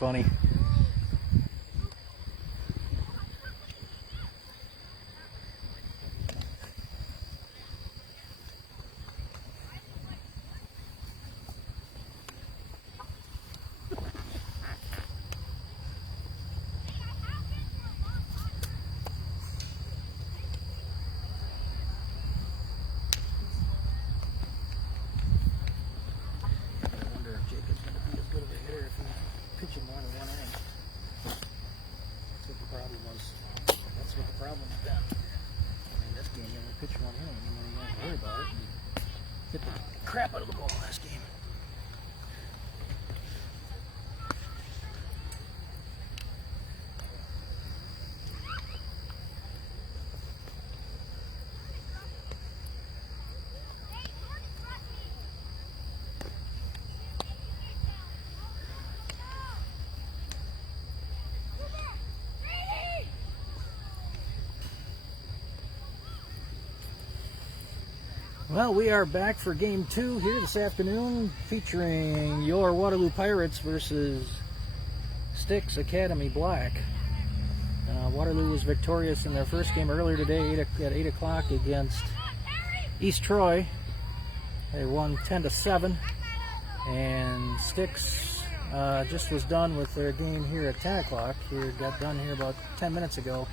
Funny. Hit the crap out of the ball last game. Well, we are back for game 2 here this afternoon, featuring your Waterloo Pirates versus STIKS Academy Black. Waterloo was victorious in their first game earlier today at 8 o'clock against East Troy. They won 10-7, and STIKS just was done with their game here at 10 o'clock. Here, got done here about 10 minutes ago,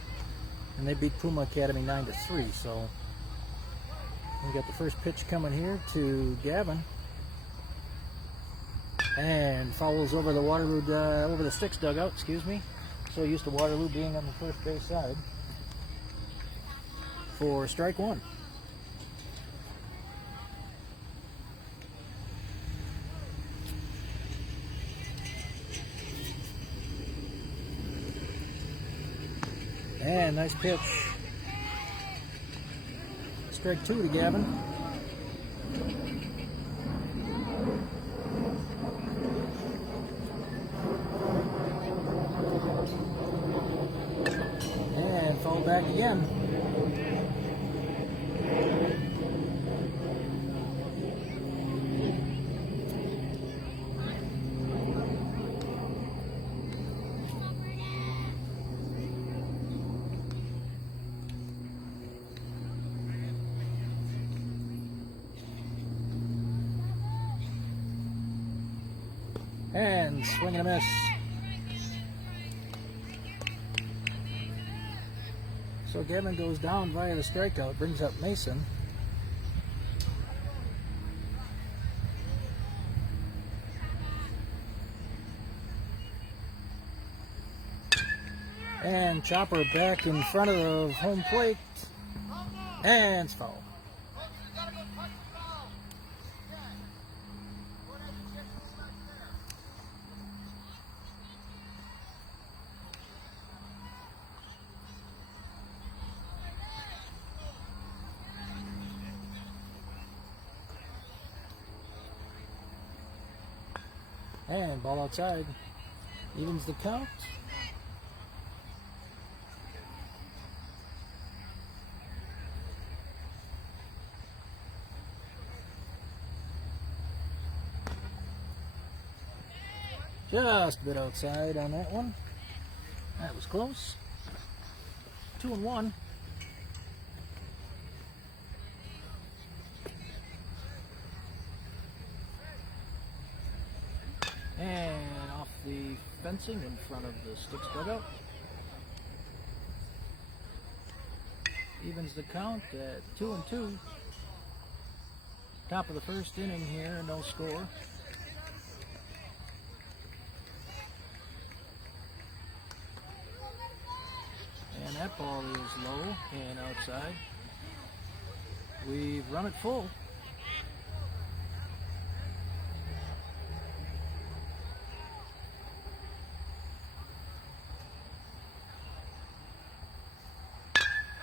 and they beat Puma Academy 9-3. So we got the first pitch coming here to Gavin, and fouls over the Waterloo, over the STIKS dugout. Excuse me. So used to Waterloo being on the first base side for strike one. And nice pitch. Strike 2 to Gavin. And fall back again. And swing and a miss. So Gavin goes down via the strikeout, brings up Mason. And chopper back in front of home plate. And it's foul. And ball outside. Evens the count. Just a bit outside on that one. That was close. 2-1. And off the fencing in front of the STIKS dugout. Evens the count at 2-2. Top of the first inning here, no score. And that ball is low and outside. We've run it full.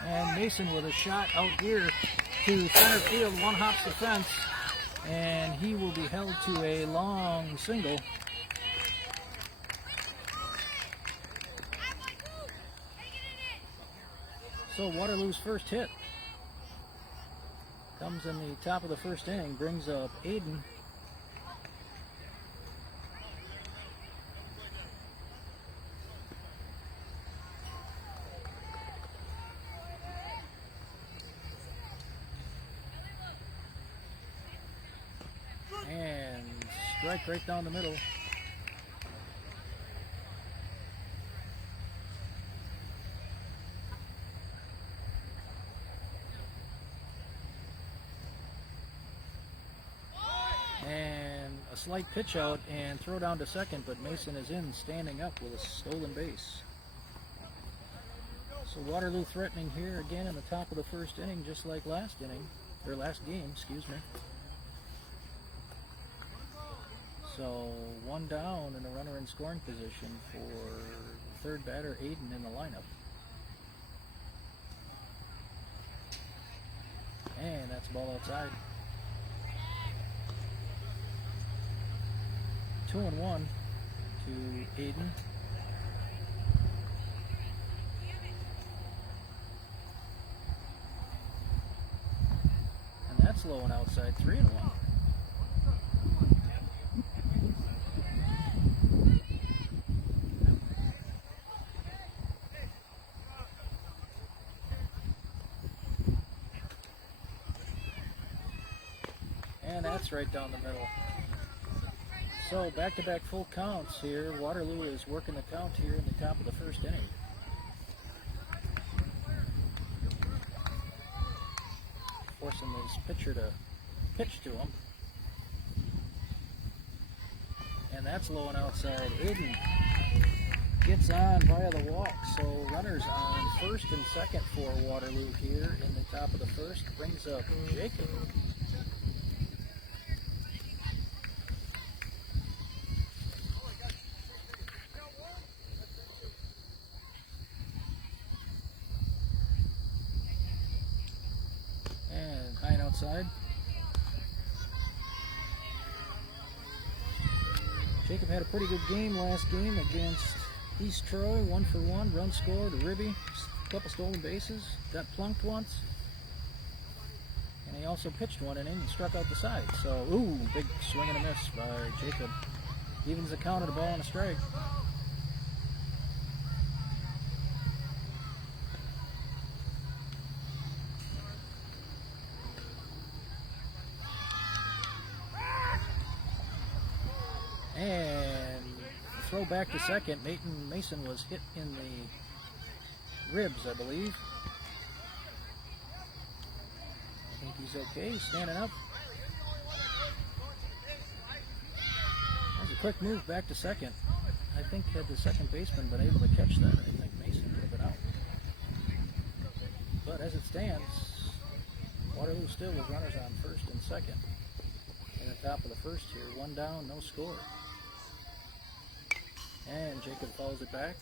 And Mason with a shot out here to center field, one hops the fence, and he will be held to a long single. So Waterloo's first hit comes in the top of the first inning, brings up Aiden. And strike right down the middle. And a slight pitch out and throw down to second, but Mason is in, standing up with a stolen base. So Waterloo threatening here again in the top of the first inning, just like last inning, or last game, excuse me. So one down and a runner in scoring position for third batter Aiden in the lineup. And that's ball outside. 2-1 to Aiden. And that's low and outside, 3-1. And that's right down the middle. So back-to-back full counts here. Waterloo is working the count here in the top of the first inning. Forcing this pitcher to pitch to him. And that's low and outside. Aiden gets on via the walk. So runners on first and second for Waterloo here in the top of the first. Brings up Jacob. Outside. Jacob had a pretty good game last game against East Troy, 1-for-1, run scored, a ribby, a couple stolen bases, got plunked once, and he also pitched one inning and struck out the side. So, ooh, big swing and a miss by Jacob. Evens the count at a ball and a strike. And throw back to second. Mason was hit in the ribs, I believe. I think he's okay, standing up. That was a quick move back to second. I think had the second baseman been able to catch that, I think Mason would have been out. But as it stands, Waterloo still with runners on first and second. In the top of the first here, one down, no score. And Jacob follows it back.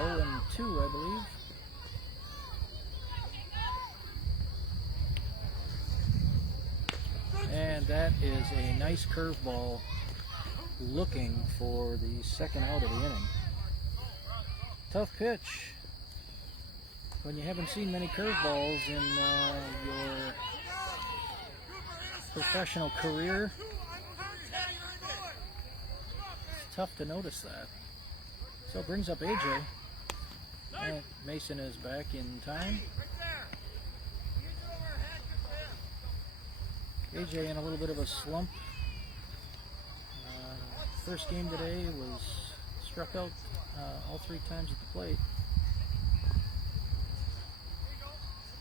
Oh, and 2, I believe. And that is a nice curveball looking for the second out of the inning. Tough pitch when you haven't seen many curveballs in your professional career. It's tough to notice that. So it brings up AJ. And Mason is back in time. AJ in a little bit of a slump. First game today was struck out all 3 times at the plate.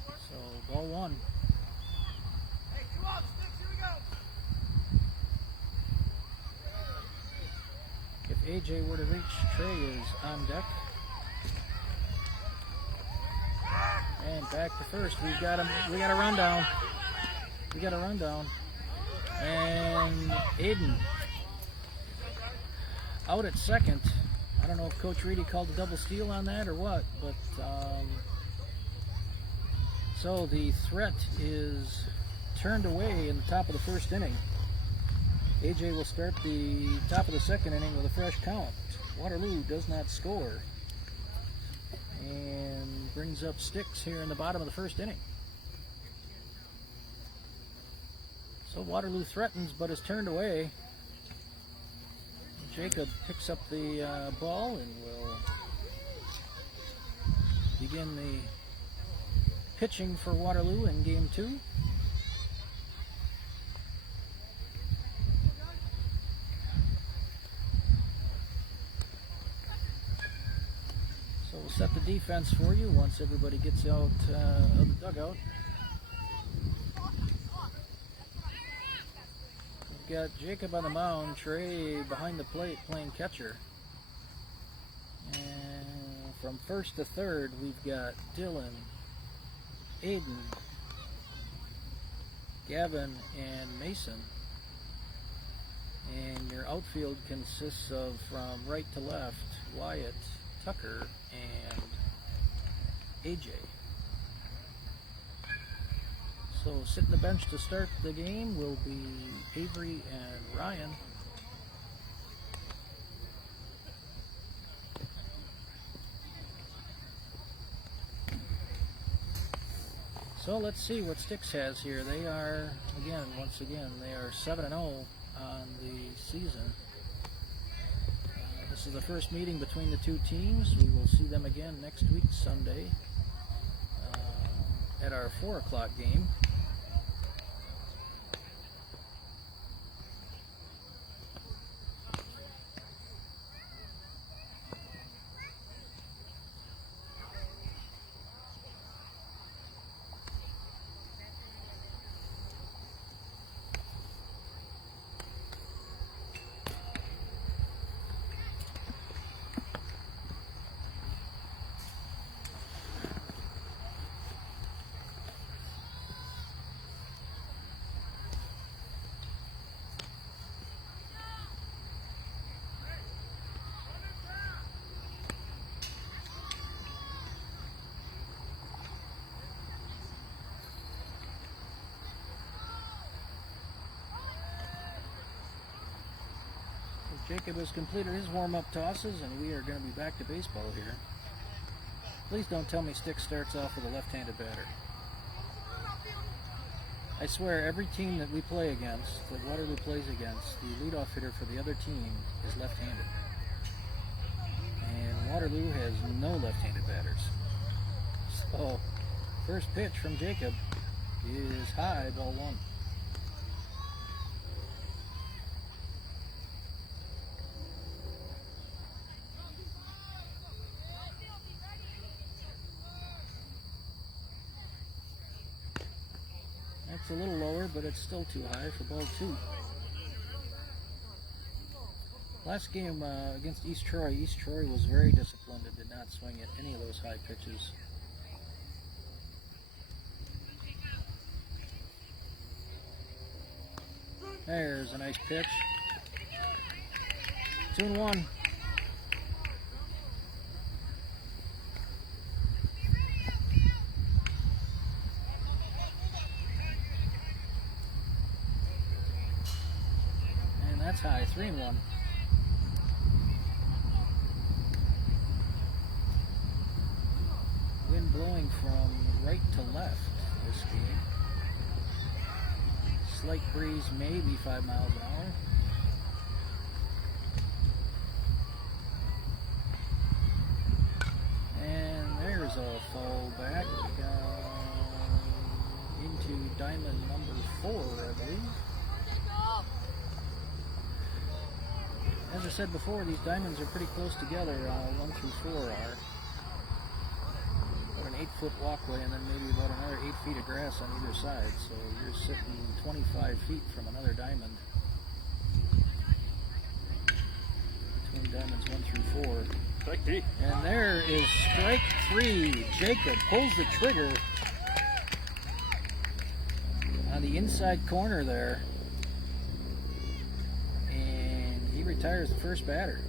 So ball 1. If AJ were to reach, Trey is on deck. And back to first. We got a rundown. We got a rundown. And Aiden out at second. I don't know if Coach Reedy called a double steal on that or what, but so the threat is turned away in the top of the first inning. AJ will start the top of the second inning with a fresh count. Waterloo does not score and brings up STIKS here in the bottom of the first inning. So Waterloo threatens but is turned away. Jacob picks up the ball and will begin the pitching for Waterloo in game 2. So we'll set the defense for you once everybody gets out of the dugout. We've got Jacob on the mound, Trey behind the plate playing catcher. And from first to third, we've got Dylan, Aiden, Gavin, and Mason. And your outfield consists of, from right to left, Wyatt, Tucker, and AJ. So sitting the bench to start the game will be Avery and Ryan. So let's see what STIKS has here. They are, once again, they are 7-0 on the season. This is the first meeting between the two teams. We will see them again next week, Sunday, at our 4 o'clock game. Jacob has completed his warm-up tosses, and we are going to be back to baseball here. Please don't tell me STIKS starts off with a left-handed batter. I swear, every team that we play against, that Waterloo plays against, the leadoff hitter for the other team is left-handed. And Waterloo has no left-handed batters. So, first pitch from Jacob is high, ball 1. It's a little lower, but it's still too high for ball 2. Last game against East Troy was very disciplined and did not swing at any of those high pitches. There's a nice pitch. 2-1. That's high, 3-1. Wind blowing from right to left this game. Slight breeze, maybe 5 miles an hour. And there's a fall back into diamond number 4, I believe. As I said before, these diamonds are pretty close together. 1 through 4 are. About an 8-foot walkway and then maybe about another 8 feet of grass on either side. So you're sitting 25 feet from another diamond. Between diamonds 1 through 4. Strike 3. And there is strike 3. Jacob pulls the trigger on the inside corner there. Retires the first batter.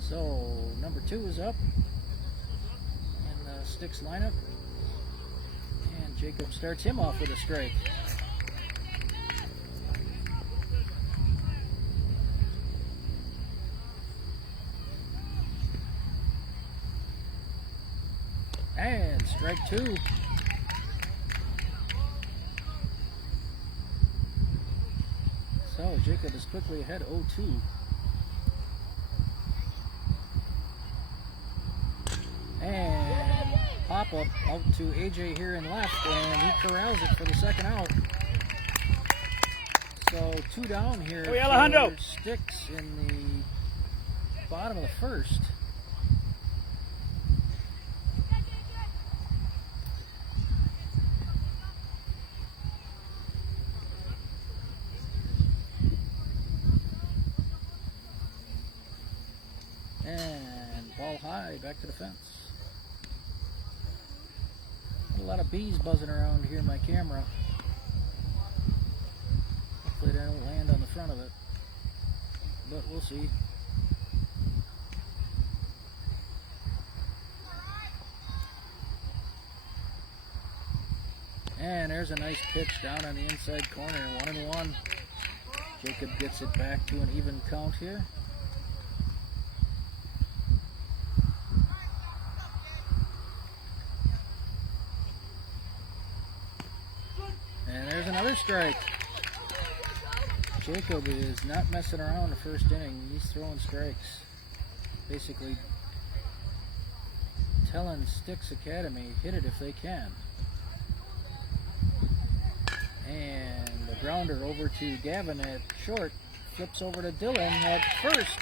So number 2 is up in the STIKS lineup, and Jacob starts him off with a strike. And strike 2. So Jacob is quickly ahead 0-2. And pop up out to AJ here in left, and he corrals it for the second out. So 2 down here for Sticks in the bottom of the first. And ball high, back to the fence. A lot of bees buzzing around here in my camera. Hopefully they don't land on the front of it, but we'll see. And there's a nice pitch down on the inside corner, 1-1. Jacob gets it back to an even count here. And there's another strike. Jacob is not messing around the first inning. He's throwing strikes. Basically telling Sticks Academy, hit it if they can. And the grounder over to Gavin at short. Flips over to Dylan at first.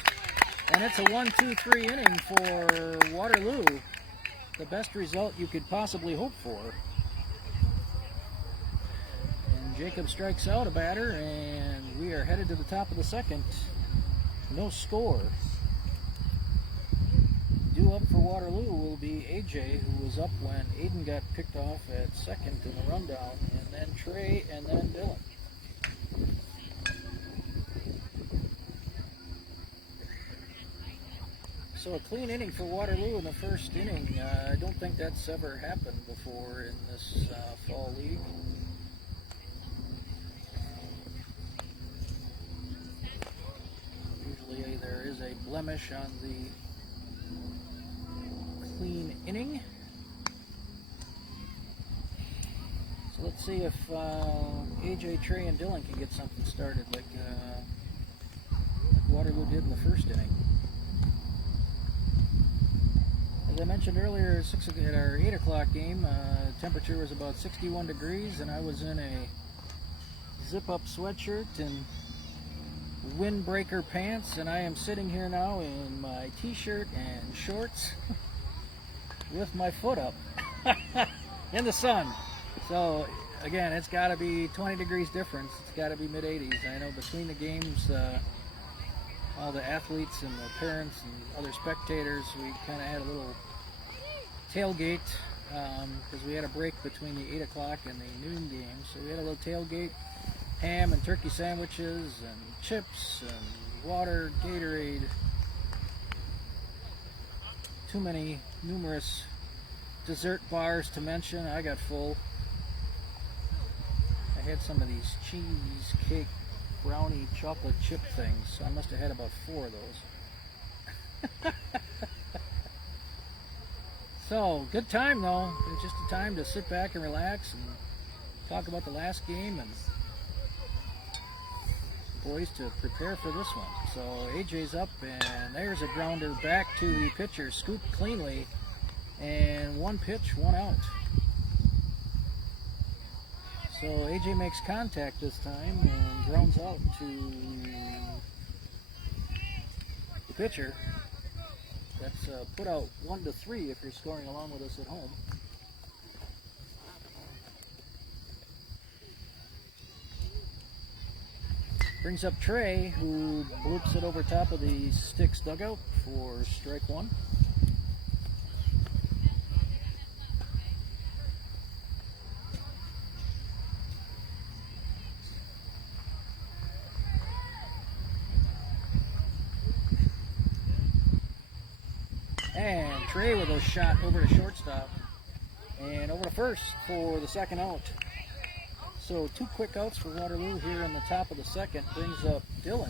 And it's a 1-2-3 inning for Waterloo. The best result you could possibly hope for. Jacob strikes out a batter, and we are headed to the top of the second. No score. Due up for Waterloo will be AJ, who was up when Aiden got picked off at second in the rundown, and then Trey, and then Dylan. So a clean inning for Waterloo in the first inning. I don't think that's ever happened before in this fall league. There is a blemish on the clean inning. So let's see if AJ, Trey, and Dylan can get something started like Waterloo did in the first inning. As I mentioned earlier, at our 8 o'clock game, temperature was about 61 degrees, and I was in a zip-up sweatshirt and windbreaker pants, and I am sitting here now in my t-shirt and shorts with my foot up in the sun. So again, it's got to be 20 degrees difference. It's got to be mid-80s. I know between the games, all the athletes and the parents and other spectators, we kind of had a little tailgate because we had a break between the 8 o'clock and the noon game. So we had a little tailgate, ham and turkey sandwiches and chips and water, Gatorade. Too many numerous dessert bars to mention. I got full. I had some of these cheesecake brownie chocolate chip things, so I must have had about 4 of those. So, good time though. It's just a time to sit back and relax and talk about the last game and boys to prepare for this one. So AJ's up, and there's a grounder back to the pitcher, scooped cleanly, and 1 pitch, 1 out. So AJ makes contact this time and grounds out to the pitcher. That's put out 1-3 if you're scoring along with us at home. Brings up Trey, who bloops it over top of the Sticks dugout for strike 1. And Trey with a shot over to shortstop and over to first for the second out. So 2 quick outs for Waterloo here in the top of the second. Brings up Dylan.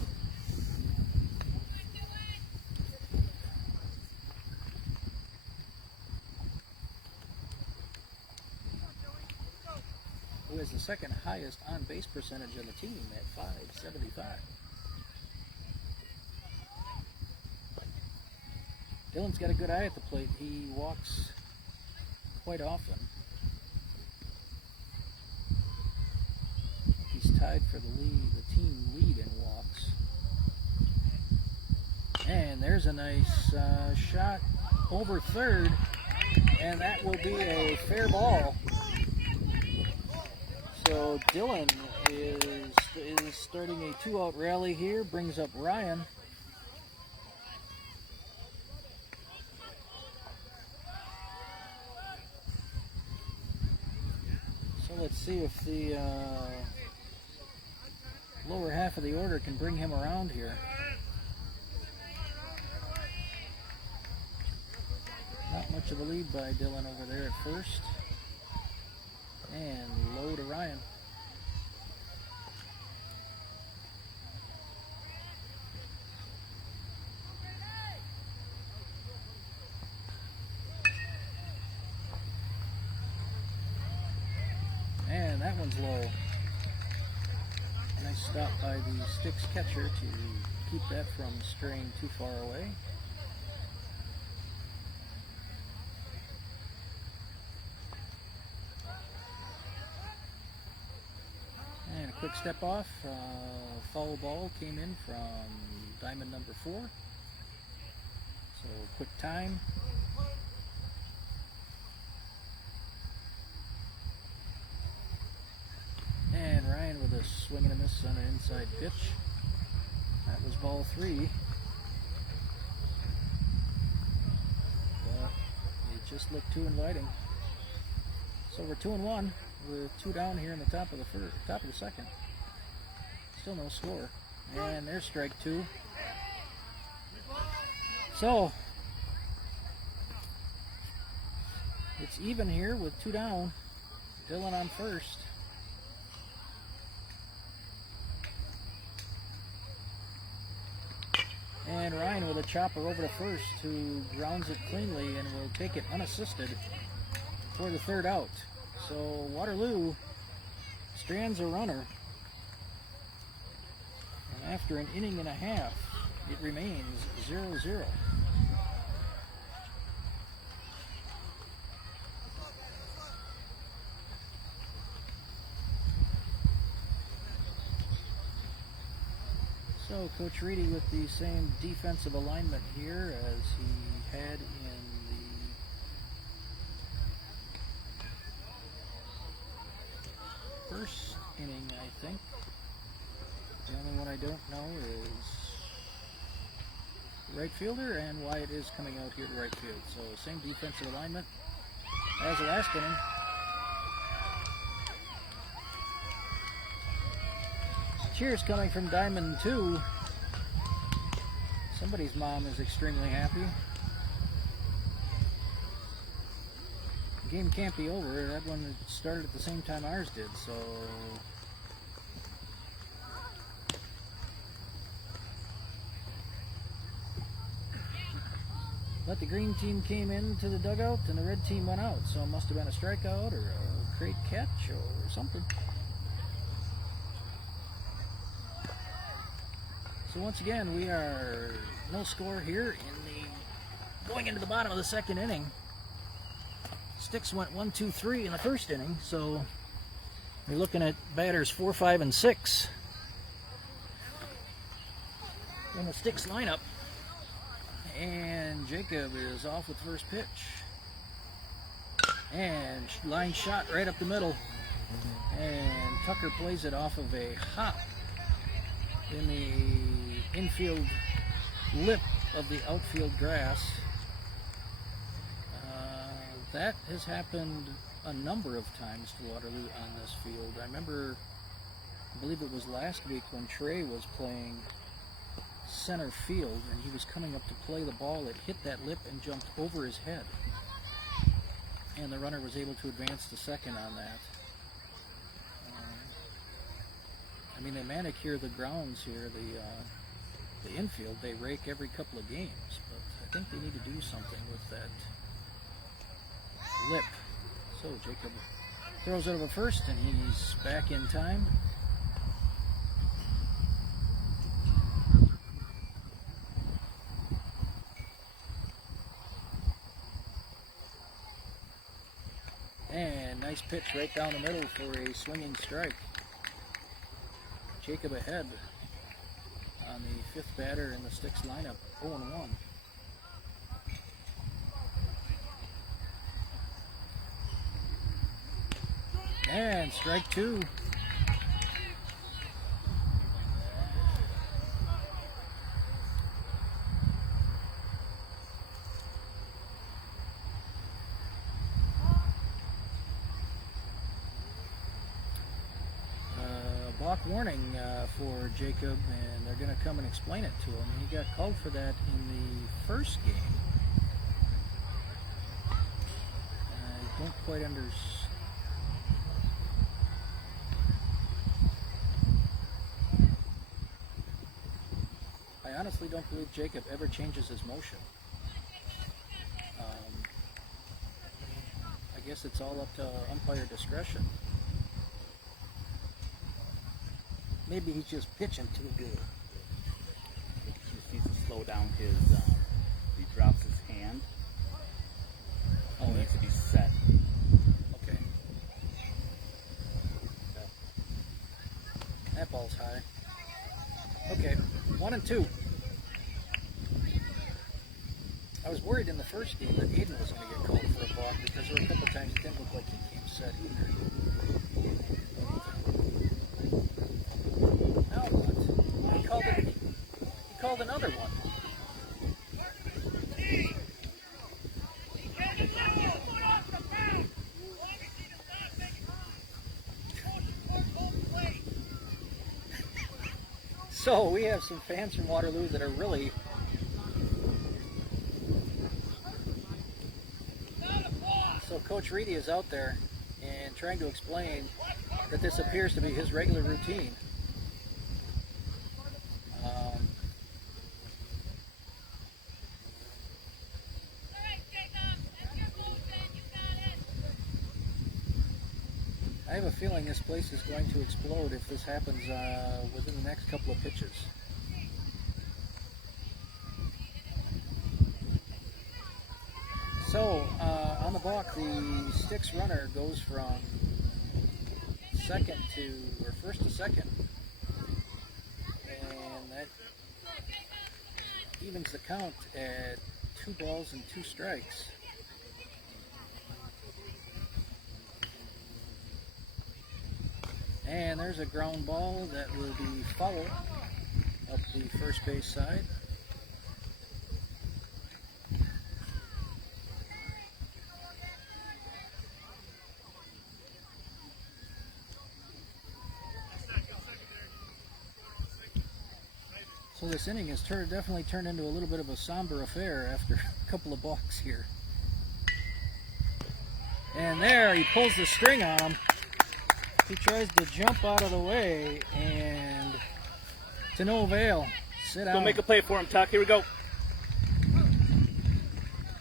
Who has the second highest on-base percentage on the team at .575. Dylan's got a good eye at the plate. He walks quite often. He's tied for the team lead in walks. And there's a nice shot over third, and that will be a fair ball. So Dylan is starting a 2-out rally here, brings up Ryan. So let's see if the lower half of the order can bring him around here. Not much of a lead by Dylan over there at first. And low to Ryan. And that one's low. Nice stop by the STIKS catcher to keep that from straying too far away. And a quick step off. Foul ball came in from diamond number 4. So quick time. And Ryan with a swing and a miss on an inside pitch. That was ball 3. But it just looked too inviting. So we're 2-1 with 2 down here in the top of the second. Still no score. And there's strike 2. So it's even here with 2 down. Dylan on first. And Ryan with a chopper over to first, who grounds it cleanly and will take it unassisted for the 3rd out. So Waterloo strands a runner. And after an inning and a half, it remains 0-0. So Coach Reedy with the same defensive alignment here as he had in the first inning, I think. The only one I don't know is right fielder, and Wyatt is coming out here to right field. So same defensive alignment as the last inning. Cheers coming from Diamond 2. Somebody's mom is extremely happy. The game can't be over. That one started at the same time ours did, so but the green team came into the dugout and the red team went out, so it must have been a strikeout or a great catch or something. So once again, we are no score here going into the bottom of the second inning. STIKS went 1-2-3 in the first inning, so you're looking at batters 4, 5, and 6 in the STIKS lineup. And Jacob is off with first pitch. And line shot right up the middle. And Tucker plays it off of a hop in the infield lip of the outfield grass. That has happened a number of times to Waterloo on this field. I believe it was last week when Trey was playing center field and he was coming up to play the ball. It hit that lip and jumped over his head. And the runner was able to advance to second on that. I mean, they manicure the grounds here, the infield. They rake every couple of games, but I think they need to do something with that lip. So Jacob Throws it over first, and he's back in time. And nice pitch right down the middle for a swinging strike. Jacob ahead on the fifth batter in the STIKS lineup, 0-1. And strike two. Balk warning for Jacob, and they're going to come and explain it to him. He got called for that in the first game. I don't quite understand. I honestly don't believe Jacob ever changes his motion. I guess it's all up to umpire discretion. Maybe he's just pitching too good. He just needs to slow down his, he drops his hand. Oh, He needs to be set. Okay. That ball's high. Okay, 1-2. I was worried in the first game that Aiden was going to get called for a balk because there were a couple times it didn't look like he came set either. Now what? He called another one. So we have some fans from Waterloo that are really Coach Reedy is out there and trying to explain that this appears to be his regular routine. I have a feeling this place is going to explode if this happens within the next couple of pitches. So, on the balk, the STIKS runner goes from first to second, and that evens the count at 2 balls and 2 strikes. And there's a ground ball that will be foul up the first base side. So this inning has definitely turned into a little bit of a somber affair after a couple of balks here. And there, he pulls the string on him. He tries to jump out of the way, and to no avail. Sit down. Go make a play for him, Tuck. Here we go.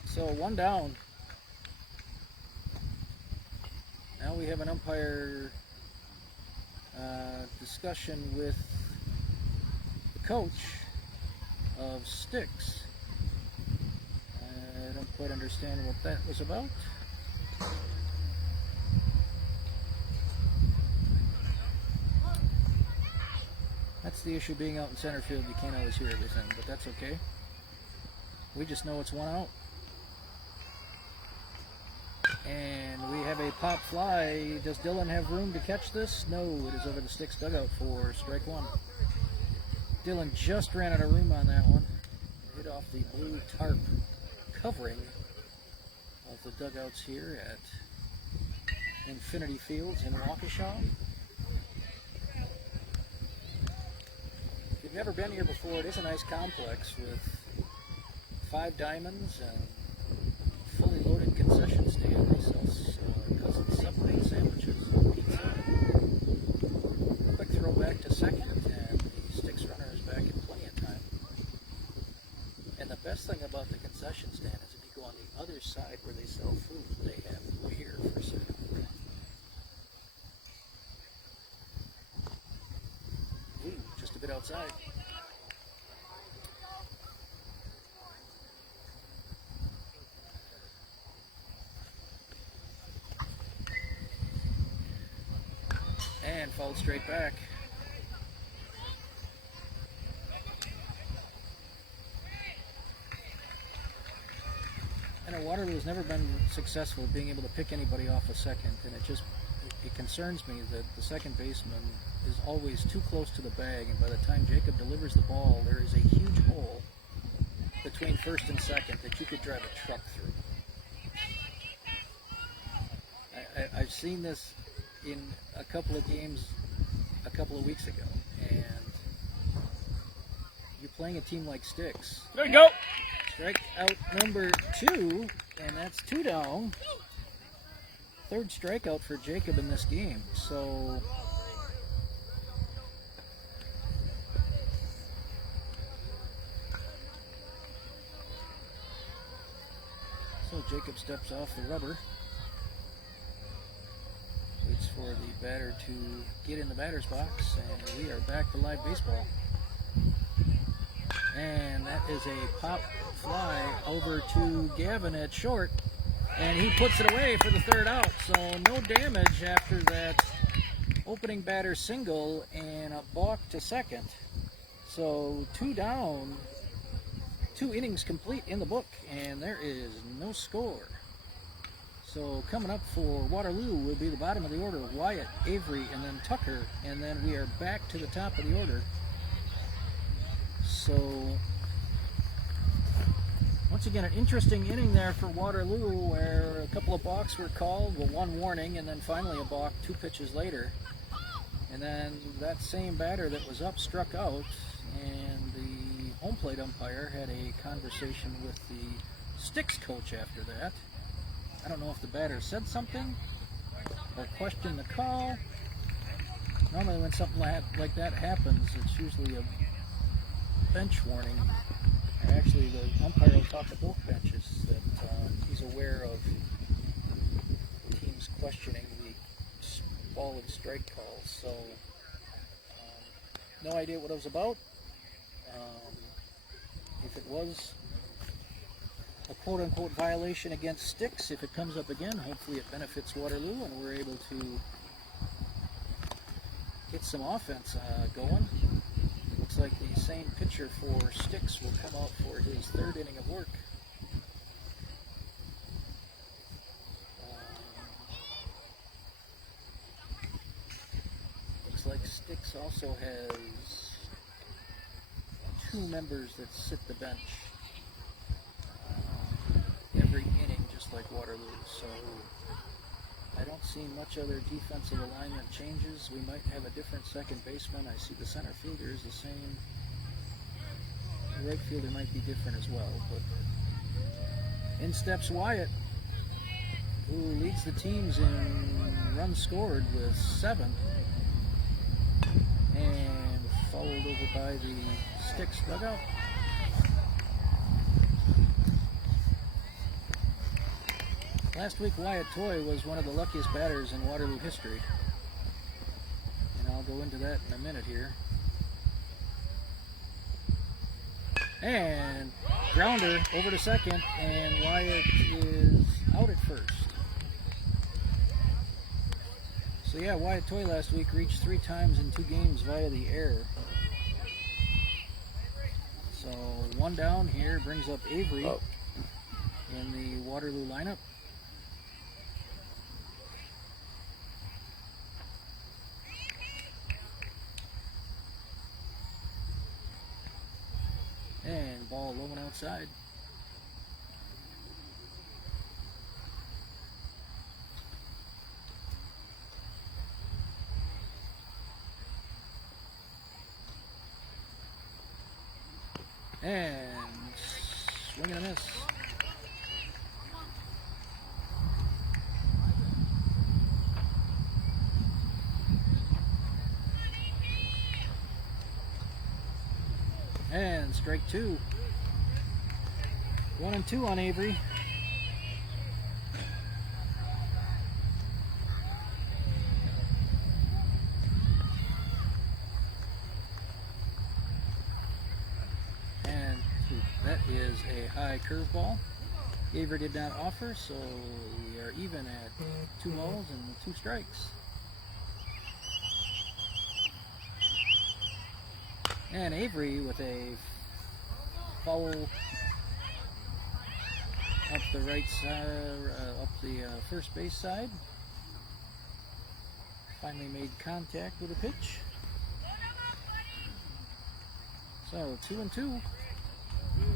So 1 down. Now we have an umpire discussion with the coach of STIKS. I don't quite understand what that was about. That's the issue being out in center field. You can't always hear everything, but that's okay. We just know it's 1 out. And we have a pop fly. Does Dylan have room to catch this? No, it is over the STIKS dugout for strike 1. Dylan just ran out of room on that one. Hit off the blue tarp covering of the dugouts here at Infinity Fields in Waukesha. If you've never been here before, it is a nice complex with 5 diamonds and fully loaded concession stand. They sell cousin Subway sandwiches and pizza. Quick throw back to second, and the STIKS runner is back in plenty of time. And the best thing about the concession stand is if you go on the other side where they sell food, they have beer for sale. outside. And fouled straight back. And Waterloo has never been successful at being able to pick anybody off a second, and it concerns me that the second baseman is always too close to the bag, and by the time Jacob delivers the ball, there is a huge hole between first and second that you could drive a truck through. I've seen this in a couple of games a couple of weeks ago, and you're playing a team like STIKS. There you go. Strikeout number 2, and that's 2 down. Third strikeout for Jacob in this game. So Jacob steps off the rubber. Waits for the batter to get in the batter's box, and we are back to live baseball. And that is a pop fly over to Gavin at short, and he puts it away for the third out. So no damage after that opening batter single and a balk to second. So 2 down, 2 innings complete in the book, and there is no score. So coming up for Waterloo will be the bottom of the order, Wyatt, Avery, and then Tucker, and then we are back to the top of the order. So once again, an interesting inning there for Waterloo, where a couple of balks were called, with 1 warning, and then finally a balk 2 pitches later. And then that same batter that was up struck out, and the home plate umpire had a conversation with the STIKS coach after that. I don't know if the batter said something or questioned the call. Normally when something like that happens, it's usually a bench warning. And actually the umpire will talk to both benches that he's aware of teams questioning the ball and strike calls. So no idea what it was about. If it was a quote-unquote violation against STIKS, if it comes up again, hopefully it benefits Waterloo and we're able to get some offense going. Looks like the same pitcher for STIKS will come out for his 3rd inning of work. Looks like STIKS also has 2 members that sit the bench every inning, just like Waterloo. So I don't see much other defensive alignment changes. We might have a different second baseman. I see the center fielder is the same. The right fielder might be different as well. But in steps Wyatt, who leads the teams in runs scored with 7, and followed over by the STIKS dugout. Last week, Wyatt Toy was one of the luckiest batters in Waterloo history. And I'll go into that in a minute here. And grounder over to second, and Wyatt is out at first. So yeah, Wyatt Toy last week reached 3 times in 2 games via the air. So 1 down here brings up Avery in the Waterloo lineup. And ball low and outside. And swing and a miss. And strike 2. 1 and 2 on Avery. is a high curveball. Avery did not offer, so we are even at 2 balls and 2 strikes. And Avery with a foul up the right side, up the first base side. Finally made contact with a pitch. So 2-2,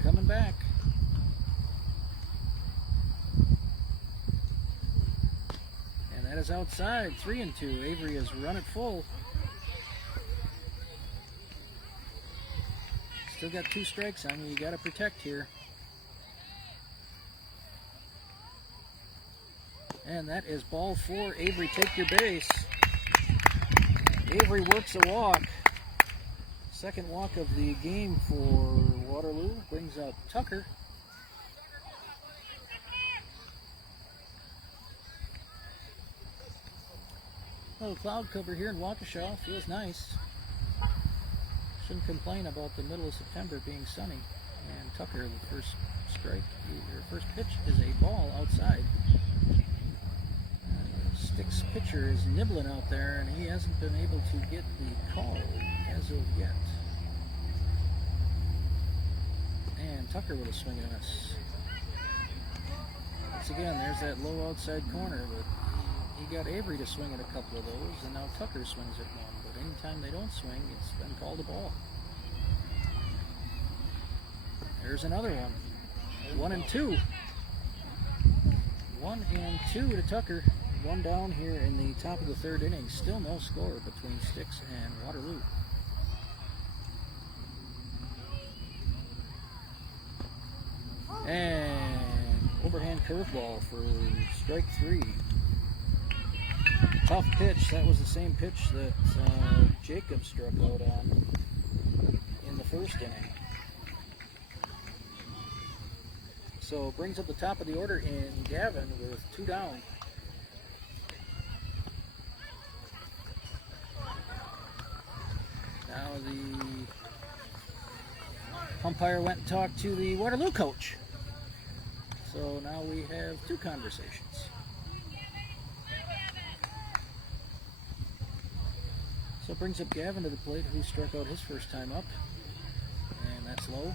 coming back. And that is outside, 3-2. Avery has run it full. Still got 2 strikes on you. You got to protect here. And that is ball 4. Avery, take your base. Avery works a walk. Second walk of the game for Waterloo. Brings up Tucker. Little cloud cover here in Waukesha. Feels nice. Shouldn't complain about the middle of September being sunny. And Tucker, the first strike, or first pitch is a ball outside. STIKS pitcher is nibbling out there, and he hasn't been able to get the call as of yet. And Tucker with a swing and a miss. Once again, there's that low outside corner, but he got Avery to swing at a couple of those, and now Tucker swings at one. But anytime they don't swing, it's been called a ball. There's another one. 1-2. 1-2 to Tucker. 1 down here in the top of the 3rd inning. Still no score between STIKS and Waterloo. And overhand curveball for strike 3. Tough pitch. That was the same pitch that Jacob struck out on in the 1st inning. So brings up the top of the order in Gavin with 2 down. Now the umpire went and talked to the Waterloo coach. So now we have 2 conversations. So it brings up Gavin to the plate, who struck out his first time up. And that's low.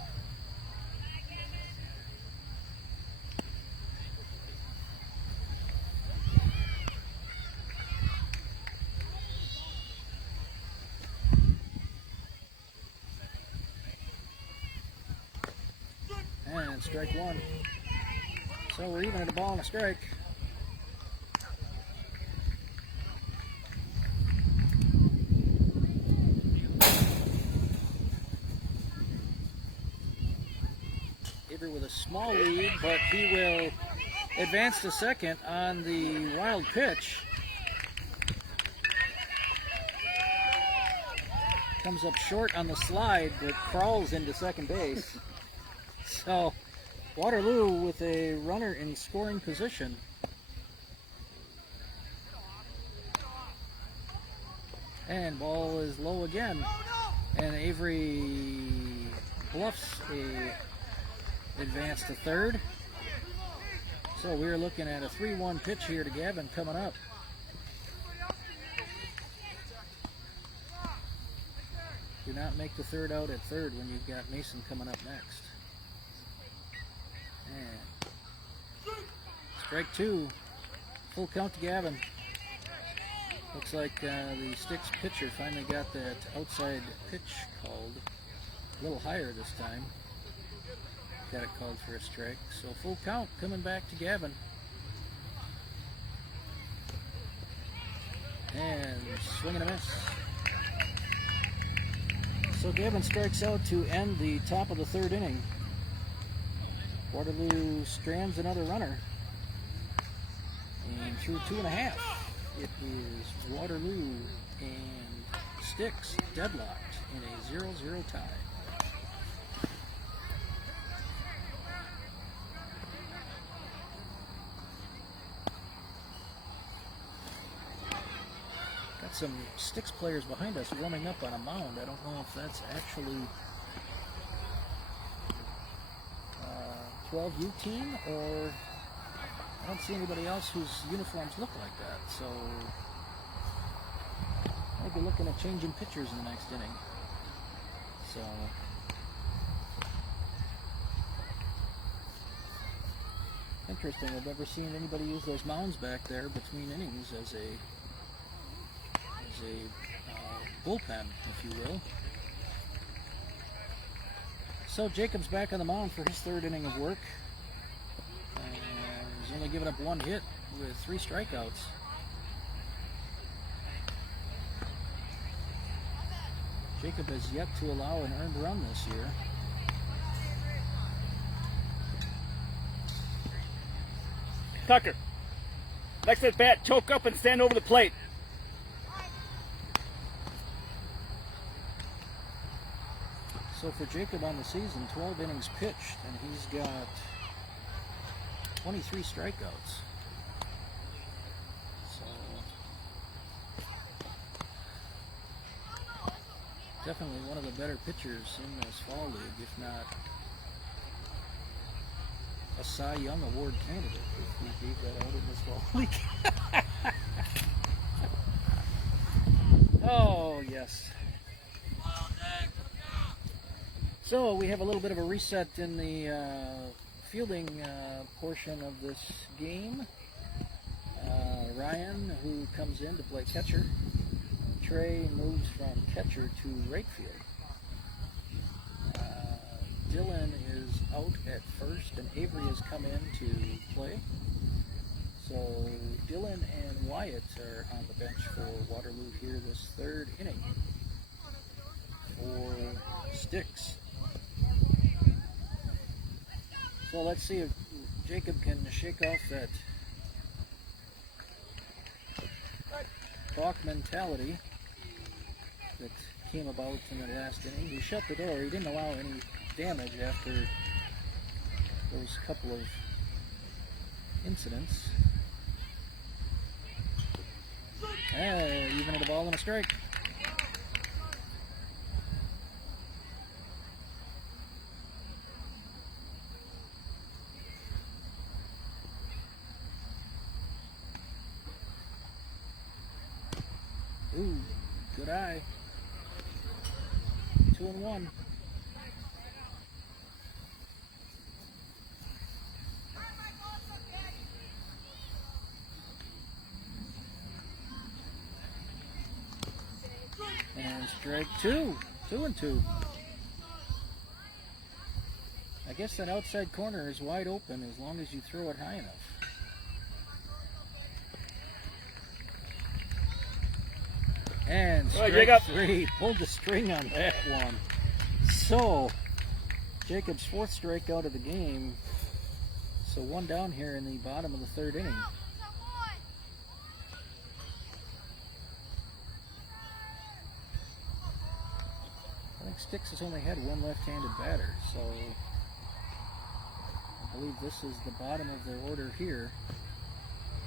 And strike 1. So we're even at a ball and a strike. Avery with a small lead, but he will advance to second on the wild pitch. Comes up short on the slide, but crawls into second base. So Waterloo with a runner in scoring position. And ball is low again. And Avery bluffs a advance to 3rd. So we're looking at a 3-1 pitch here to Gavin coming up. Do not make the 3rd out at 3rd when you've got Mason coming up next. And strike 2. Full count to Gavin. Looks like the STIKS pitcher finally got that outside pitch called a little higher this time. Got it called for a strike. So full count coming back to Gavin. And swing and a miss. So Gavin strikes out to end the top of the 3rd inning. Waterloo strands another runner. And through 2.5, it is Waterloo and STIKS deadlocked in a 0-0 tie. Got some STIKS players behind us warming up on a mound. I don't know if that's actually 12U team, or I don't see anybody else whose uniforms look like that. So maybe looking at changing pitchers in the next inning. So interesting. I've never seen anybody use those mounds back there between innings as a bullpen, if you will. So Jacob's back on the mound for his third inning of work. He's only given up one hit with 3 strikeouts. Jacob has yet to allow an earned run this year. Tucker, next at bat, choke up and stand over the plate. So for Jacob on the season, 12 innings pitched, and he's got 23 strikeouts. So definitely one of the better pitchers in this fall league, if not a Cy Young Award candidate, if we gave that out in this fall league. Oh, yes. So we have a little bit of a reset in the fielding portion of this game. Ryan, who comes in to play catcher. Trey moves from catcher to right field. Dylan is out at first, and Avery has come in to play. So Dylan and Wyatt are on the bench for Waterloo here this third inning for STIKS. So let's see if Jacob can shake off that balk mentality that came about in the last inning. He shut the door. He didn't allow any damage after those couple of incidents. Even with a ball and a strike. Ooh, good eye. 2-1. And strike 2. 2-2. I guess that outside corner is wide open as long as you throw it high enough. And strike 3, pulled the string on that one. So, Jacob's 4th strikeout of the game. So 1 down here in the bottom of the 3rd inning. I think STIKS has only had 1 left-handed batter, so I believe this is the bottom of their order here.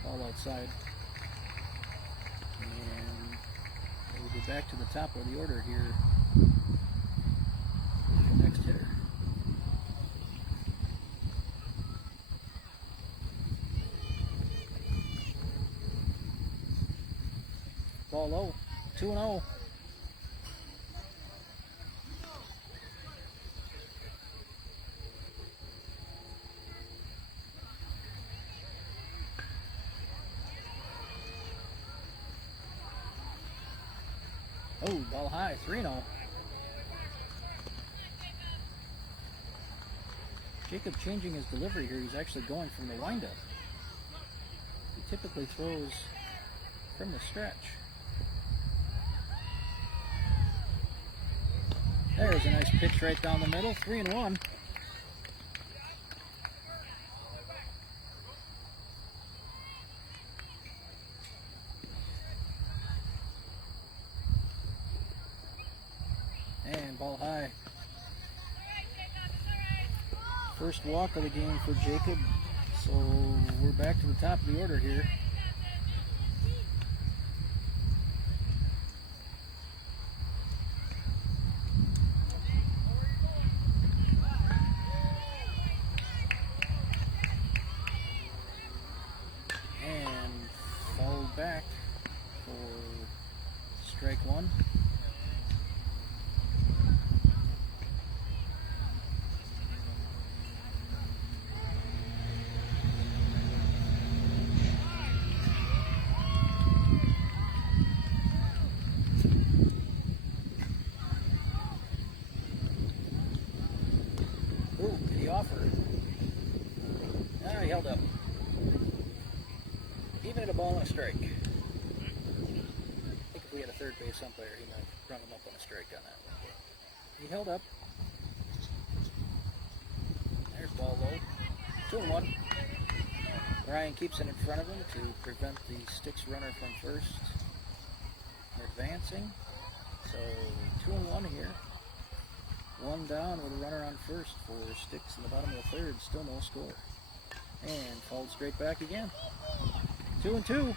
All outside. And we'll be back to the top of the order here with the next hitter. Ball low, 2-0. Oh, ball high, 3-0. Jacob changing his delivery here. He's actually going from the windup. He typically throws from the stretch. There's a nice pitch right down the middle, 3-1. And ball high. First walk of the game for Jacob. So we're back to the top of the order here. offer. Ah, he held up. Even at a ball and a strike. I think if we had a third base umpire, he might have run him up on a strike on that one. He held up. There's ball low. 2-1. Ryan keeps it in front of him to prevent the STIKS runner from first advancing. So 2-1 here. One down with a runner on first for STIKS in the bottom of the third. Still no score. And fouled straight back again. 2-2.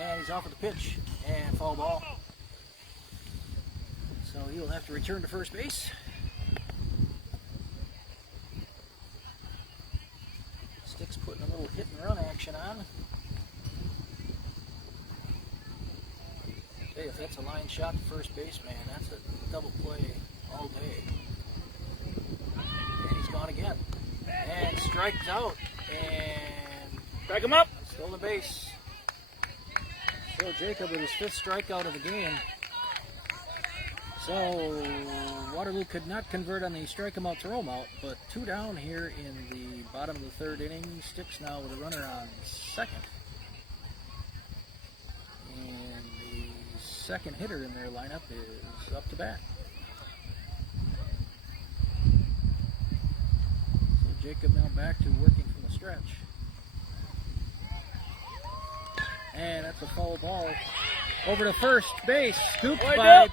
And he's off of the pitch and foul ball. So he will have to return to first base. STIKS putting a little hit and run action on. Hey, if that's a line shot to first base, man, that's a double play all day. And he's gone again. And strikes out. And Back him up. stolen base. So Jacob with his 5th strikeout of the game. So Waterloo could not convert on the strike him out, throw him out, but 2 down here in the bottom of the 3rd inning. STIKS now with a runner on second. And the second hitter in their lineup is up to bat. So Jacob now back to working from the stretch. And that's a foul ball over to first base. Scooped by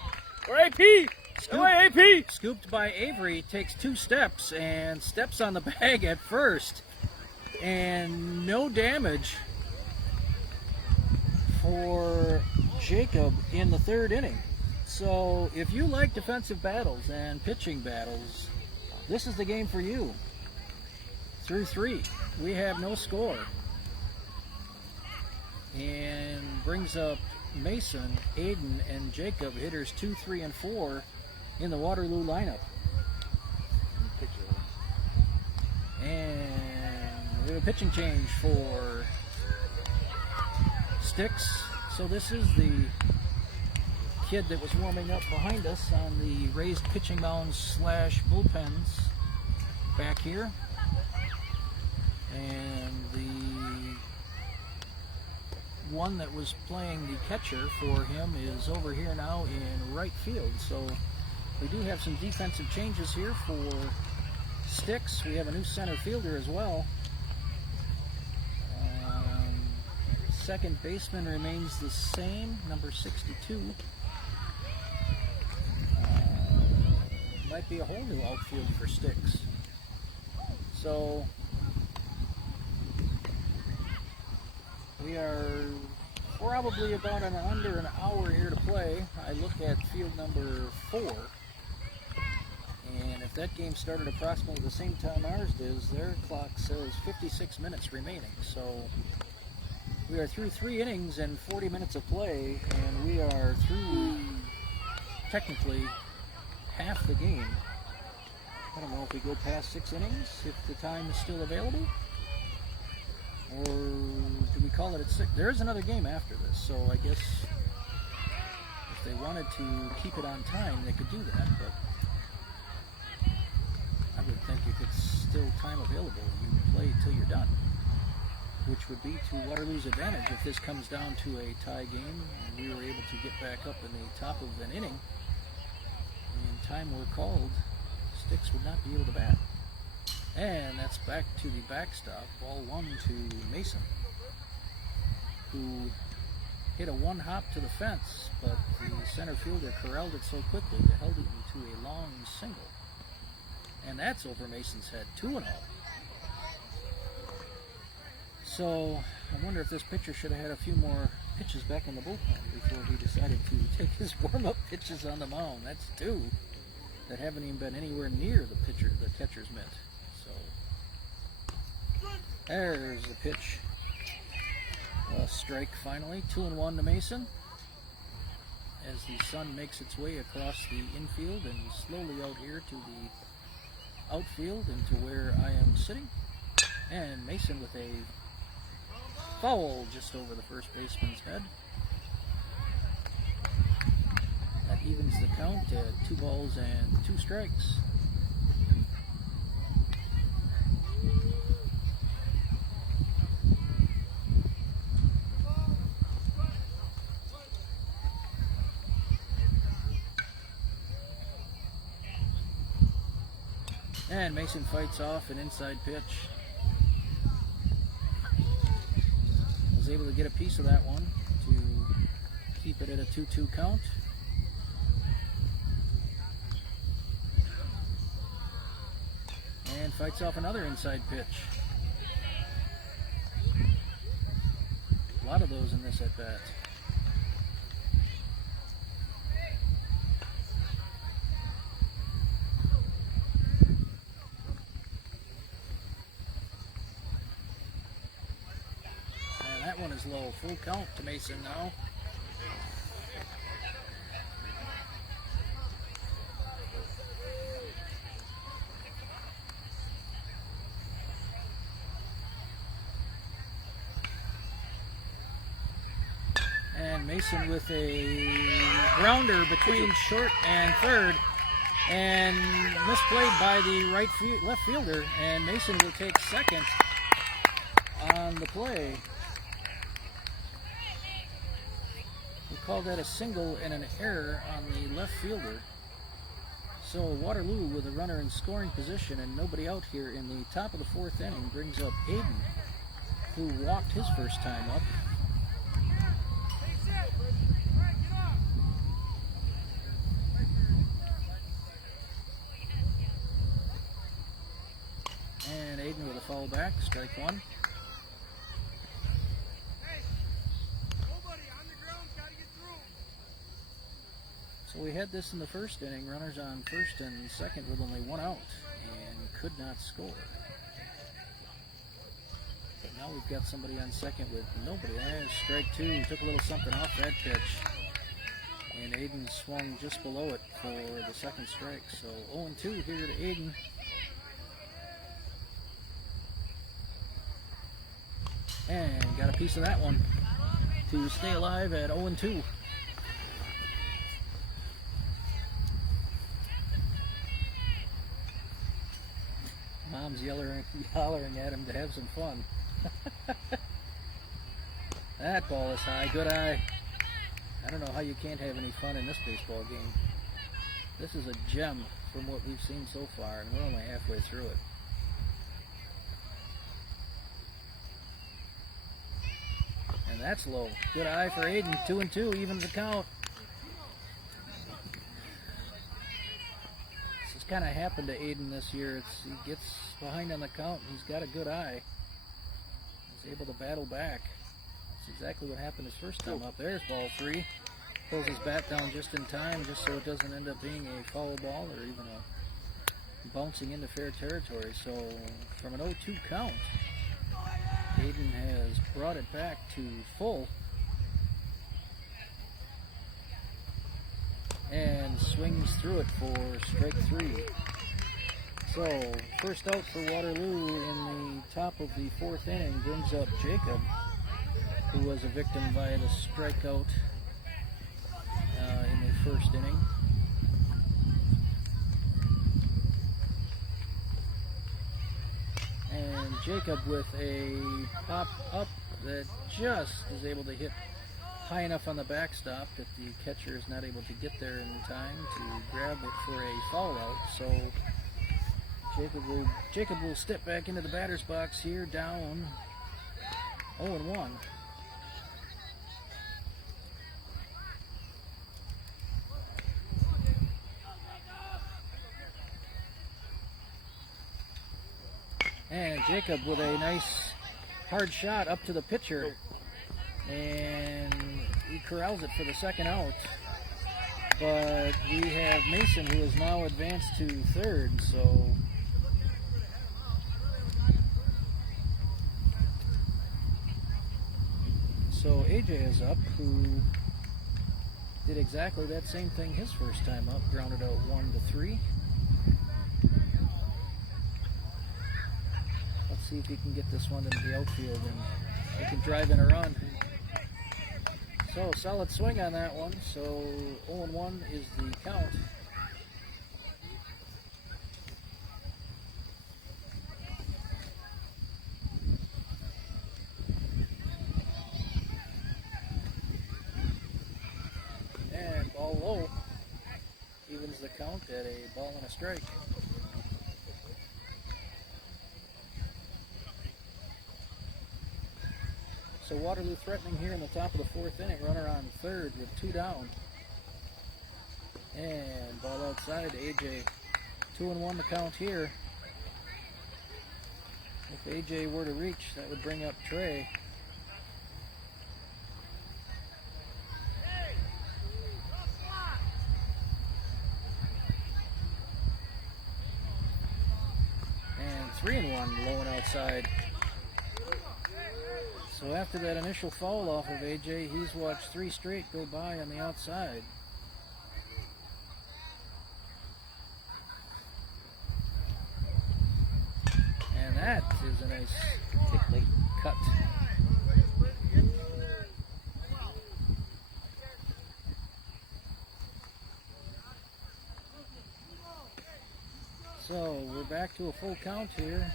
Scooped by Avery. Takes 2 steps and steps on the bag at first. And no damage for Jacob in the 3rd inning. So if you like defensive battles and pitching battles, this is the game for you. Through 3. We have no score. And brings up Mason, Aiden, and Jacob, hitters 2, 3, and 4 in the Waterloo lineup. And we have a pitching change for STIKS. So this is the kid that was warming up behind us on the raised pitching mounds / bullpens back here. And the one that was playing the catcher for him is over here now in right field. So we do have some defensive changes here for STIKS. We have a new center fielder as well. Second baseman remains the same, number 62. Might be a whole new outfield for STIKS. So we are probably about under an hour here to play. I look at field number 4, and if that game started approximately the same time ours does, their clock says 56 minutes remaining. So we are through 3 innings and 40 minutes of play, and we are through technically half the game. I don't know if we go past 6 innings, if the time is still available. Or do we call it at 6? There is another game after this, so I guess if they wanted to keep it on time, they could do that, but I would think if it's still time available, you play till you're done, which would be to Waterloo's advantage if this comes down to a tie game and we were able to get back up in the top of an inning and time were called. STIKS would not be able to bat. And that's back to the backstop. Ball 1 to Mason, who hit a 1-hop to the fence, but the center fielder corralled it so quickly they held it into a long single. And that's over Mason's head, 2-0. So I wonder if this pitcher should have had a few more pitches back in the bullpen before he decided to take his warm-up pitches on the mound. That's 2 that haven't even been anywhere near the catcher's mitt. There's the pitch. Strike finally. 2-1 to Mason. As the sun makes its way across the infield and slowly out here to the outfield into where I am sitting. And Mason with a foul just over the first baseman's head. That evens the count at 2 balls and 2 strikes. And Mason fights off an inside pitch. Was able to get a piece of that one to keep it at a 2-2 count. And fights off another inside pitch. A lot of those in this at bat. That one is low. Full count to Mason now. And Mason with a grounder between short and third, and misplayed by the left fielder, and Mason will take second on the play. We call that a single and an error on the left fielder. So Waterloo with a runner in scoring position and nobody out here in the top of the 4th inning brings up Aiden, who walked his first time up. And Aiden with a foul back, strike 1. So we had this in the 1st inning, runners on 1st and 2nd with only 1 out, and could not score. But now we've got somebody on 2nd with nobody. There's strike 2, took a little something off that pitch. And Aiden swung just below it for the 2nd strike. So 0-2 here to Aiden. And got a piece of that one to stay alive at 0-2. Mom's hollering at him to have some fun. That ball is high. Good eye. I don't know how you can't have any fun in this baseball game. This is a gem from what we've seen so far, and we're only halfway through it. And that's low. Good eye for Aiden. 2-2 evens the count. This has kind of happened to Aiden this year. He gets behind on the count, and he's got a good eye. He's able to battle back. That's exactly what happened his first time up. There's ball 3. Pulls his bat down just in time, just so it doesn't end up being a foul ball or even a bouncing into fair territory. So from an 0-2 count, Aiden has brought it back to full and swings through it for strike 3. So first out for Waterloo in the top of the 4th inning brings up Jacob, who was a victim via the strikeout in the 1st inning. And Jacob with a pop up that just is able to hit high enough on the backstop that the catcher is not able to get there in time to grab it for a foul out. So Jacob will step back into the batter's box here, down 0-1. And Jacob with a nice hard shot up to the pitcher, and he corrals it for the 2nd out. But we have Mason, who is now advanced to 3rd, so AJ is up, who did exactly that same thing his first time up, grounded out 1-3. if he can get this one into the outfield and they can drive in a run. So solid swing on that one. So 0-1 is the count. And ball low evens the count at a ball and a strike. So Waterloo threatening here in the top of the fourth inning. Runner on third with 2 down. And ball outside to AJ. 2-1 the count here. If AJ were to reach, that would bring up Trey. And 3-1 low and outside. So after that initial foul off of AJ, he's watched 3 straight go by on the outside. And that is a nice kick cut. So we're back to a full count here.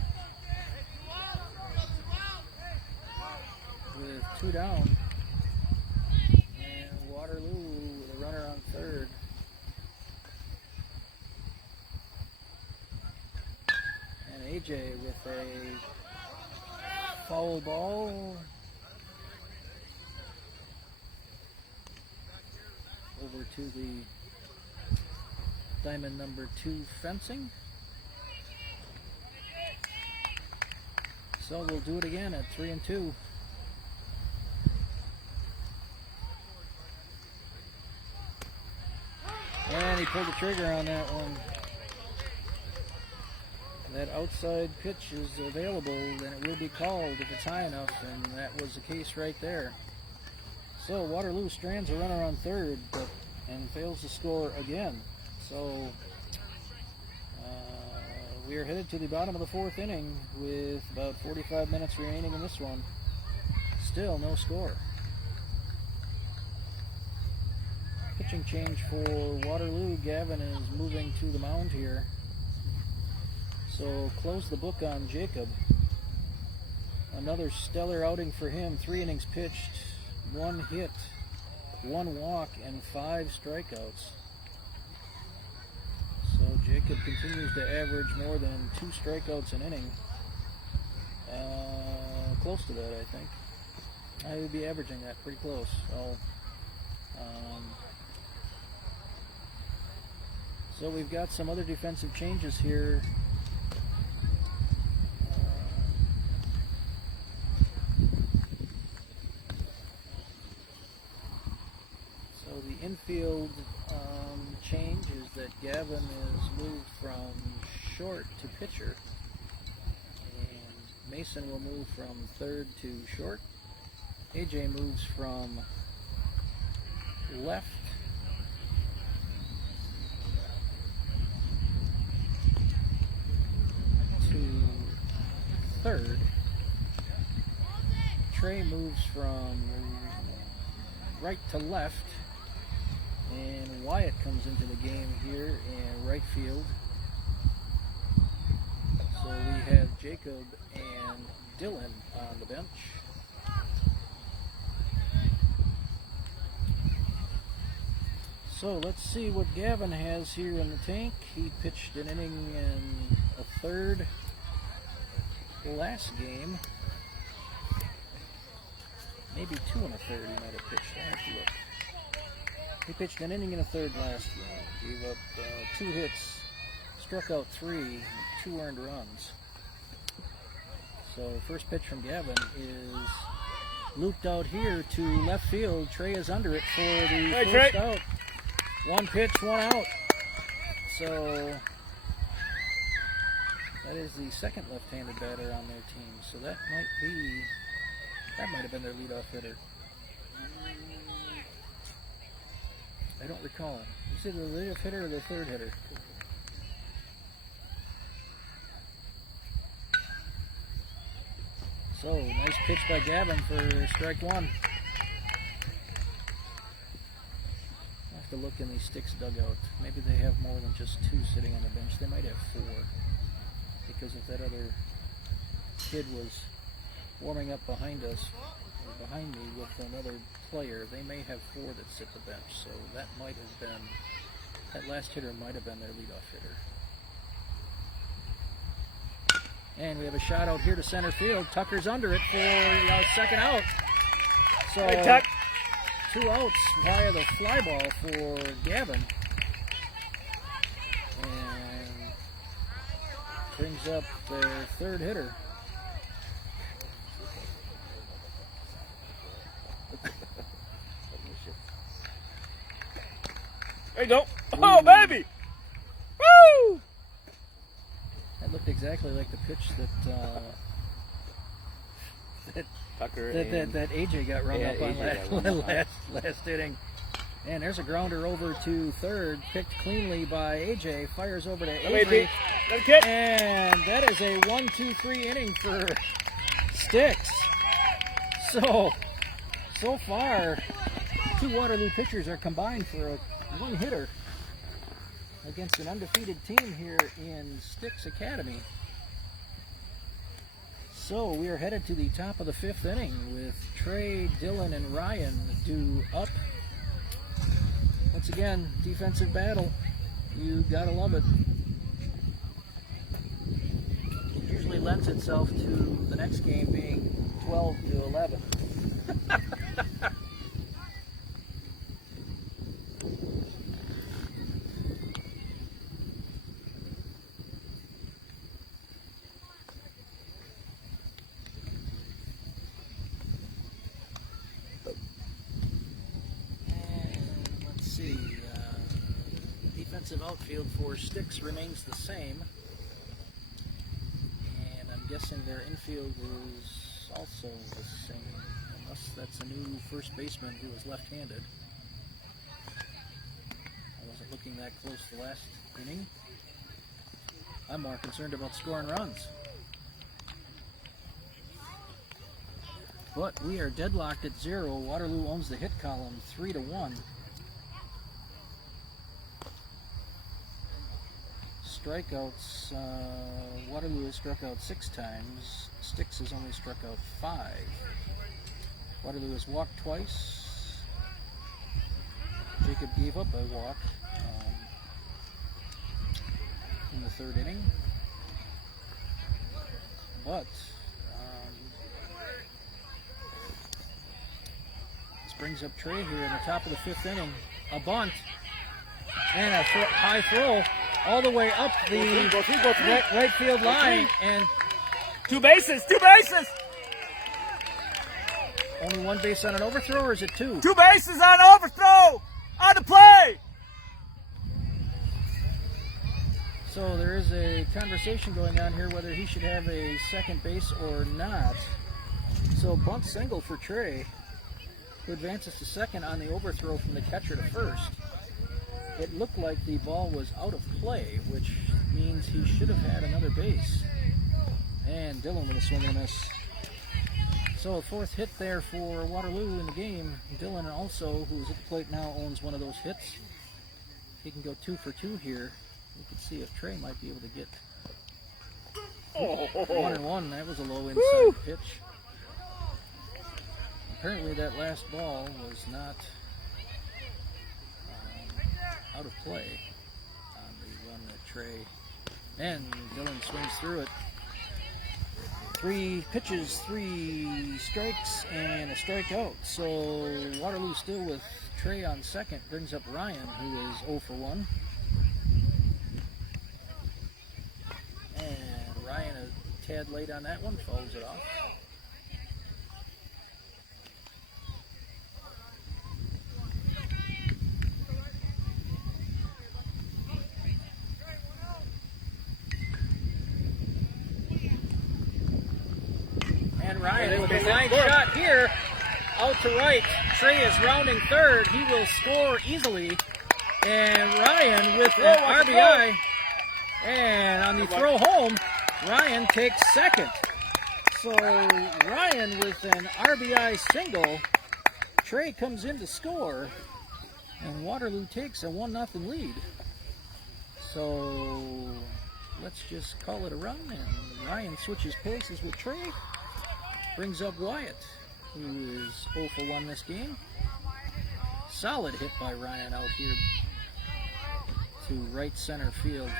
With 2 down, and Waterloo, the runner on third. And AJ with a foul ball over to the diamond number 2 fencing. So we'll do it again at 3-2. And he pulled the trigger on that one. That outside pitch is available, and it will be called if it's high enough, and that was the case right there. So Waterloo strands a runner on third and fails to score again. So we are headed to the bottom of the fourth inning with about 45 minutes remaining in this one. Still no score. Pitching change for Waterloo. Gavin is moving to the mound here. So close the book on Jacob. Another stellar outing for him. 3 innings pitched, 1 hit, 1 walk, and 5 strikeouts. So Jacob continues to average more than 2 strikeouts an inning. Close to that, I think. I would be averaging that pretty close. So we've got some other defensive changes here. So the infield change is that Gavin is moved from short to pitcher, and Mason will move from third to short. AJ moves from left to third. Trey moves from right to left, and Wyatt comes into the game here in right field. So we have Jacob and Dylan on the bench. So let's see what Gavin has here in the tank. He pitched an inning and a third last game. Maybe 2 and a third he might have pitched. I have to look. He pitched an inning and a third last game. Gave up 2 hits, struck out 3, 2 earned runs. So first pitch from Gavin is looped out here to left field. Trey is under it for the first out. 1 pitch, 1 out. So that is the second left-handed batter on their team. So that might have been their leadoff hitter. I don't recall. Is it the leadoff hitter or the third hitter? So, nice pitch by Gavin for strike one. I'll have to look in the STIKS dugout. Maybe they have more than just 2 sitting on the bench. They might have 4. Because if that other kid was warming up behind us, or behind me with another player, they may have 4 that sit the bench. So that might have been, that last hitter might have been their leadoff hitter. And we have a shot out here to center field. Tucker's under it for second out. So Hey, Tuck. 2 outs via the fly ball for Gavin. And brings up their 3rd hitter. There you go. Oh, baby! Woo! That looked exactly like the pitch that Tucker that AJ got run up on last inning. And there's a grounder over to third, picked cleanly by AJ. Fires over to Avery, and that is a 1-2-3 inning for STIKS. So far, 2 Waterloo pitchers are combined for a 1 hitter against an undefeated team here in STIKS Academy. So we are headed to the top of the 5th inning with Trey, Dylan, and Ryan due up. Once again, defensive battle. You gotta love it. It usually lends itself to the next game being 12-11. Defensive outfield for STIKS remains the same, and I'm guessing their infield is also the same, unless that's a new first baseman who is left-handed. I wasn't looking that close the last inning. I'm more concerned about scoring runs. But we are deadlocked at 0. Waterloo owns the hit column 3-1. Strikeouts, Waterloo has struck out 6 times. STIKS has only struck out 5. Waterloo has walked twice. Jacob gave up a walk in the 3rd inning. But this brings up Trey here in the top of the 5th inning. A bunt and a high throw all the way up the right field line, and 2 bases! only 1 base on an overthrow, or is it 2? 2 bases on overthrow on the play. So there is a conversation going on here whether he should have a second base or not. So bunt single for Trey, who advances to second on the overthrow from the catcher to first. It looked like the ball was out of play, which means he should have had another base. And Dylan with a swing and a miss. So a 4th hit there for Waterloo in the game. Dylan also, who is at the plate now, owns one of those hits. He can go 2 for 2 here. We can see if Trey might be able to get 1-1. That was a low inside pitch. Apparently that last ball was not out of play on the run that Trey, and Dylan swings through it. 3 pitches, 3 strikes, and a strikeout. So Waterloo still with Trey on second, brings up Ryan, who is 0 for 1. And Ryan a tad late on that one, fouls it off. Ryan with a line shot here, out to right. Trey is rounding third. He will score easily. And Ryan with an RBI. And on the throw home, Ryan takes second. So Ryan with an RBI single. Trey comes in to score, and Waterloo takes a 1-0 lead. So let's just call it a run, and Ryan switches places with Trey. Brings up Wyatt, who is 0 for 1 this game. Solid hit by Ryan out here to right center field.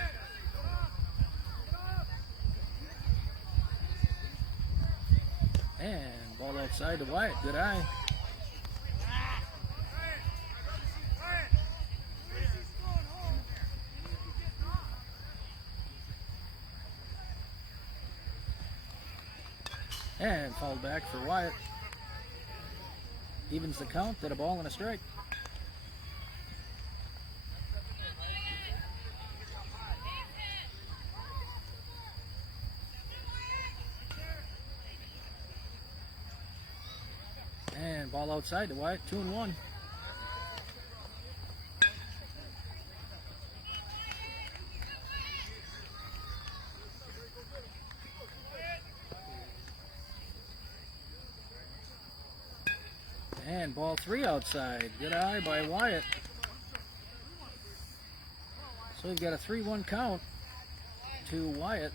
And ball outside to Wyatt. Good eye. And fouled back for Wyatt. Evens the count at a ball and a strike. And ball outside to Wyatt, 2-1. And ball 3 outside. Good eye by Wyatt. So we've got a 3-1 count to Wyatt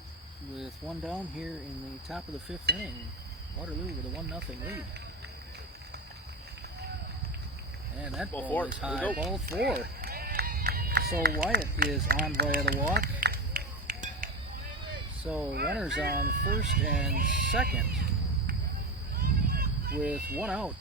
with 1 down here in the top of the 5th inning. Waterloo with a 1-0 lead. And that ball is high. Ball 4. So Wyatt is on via the walk. So runners on first and second with 1 out.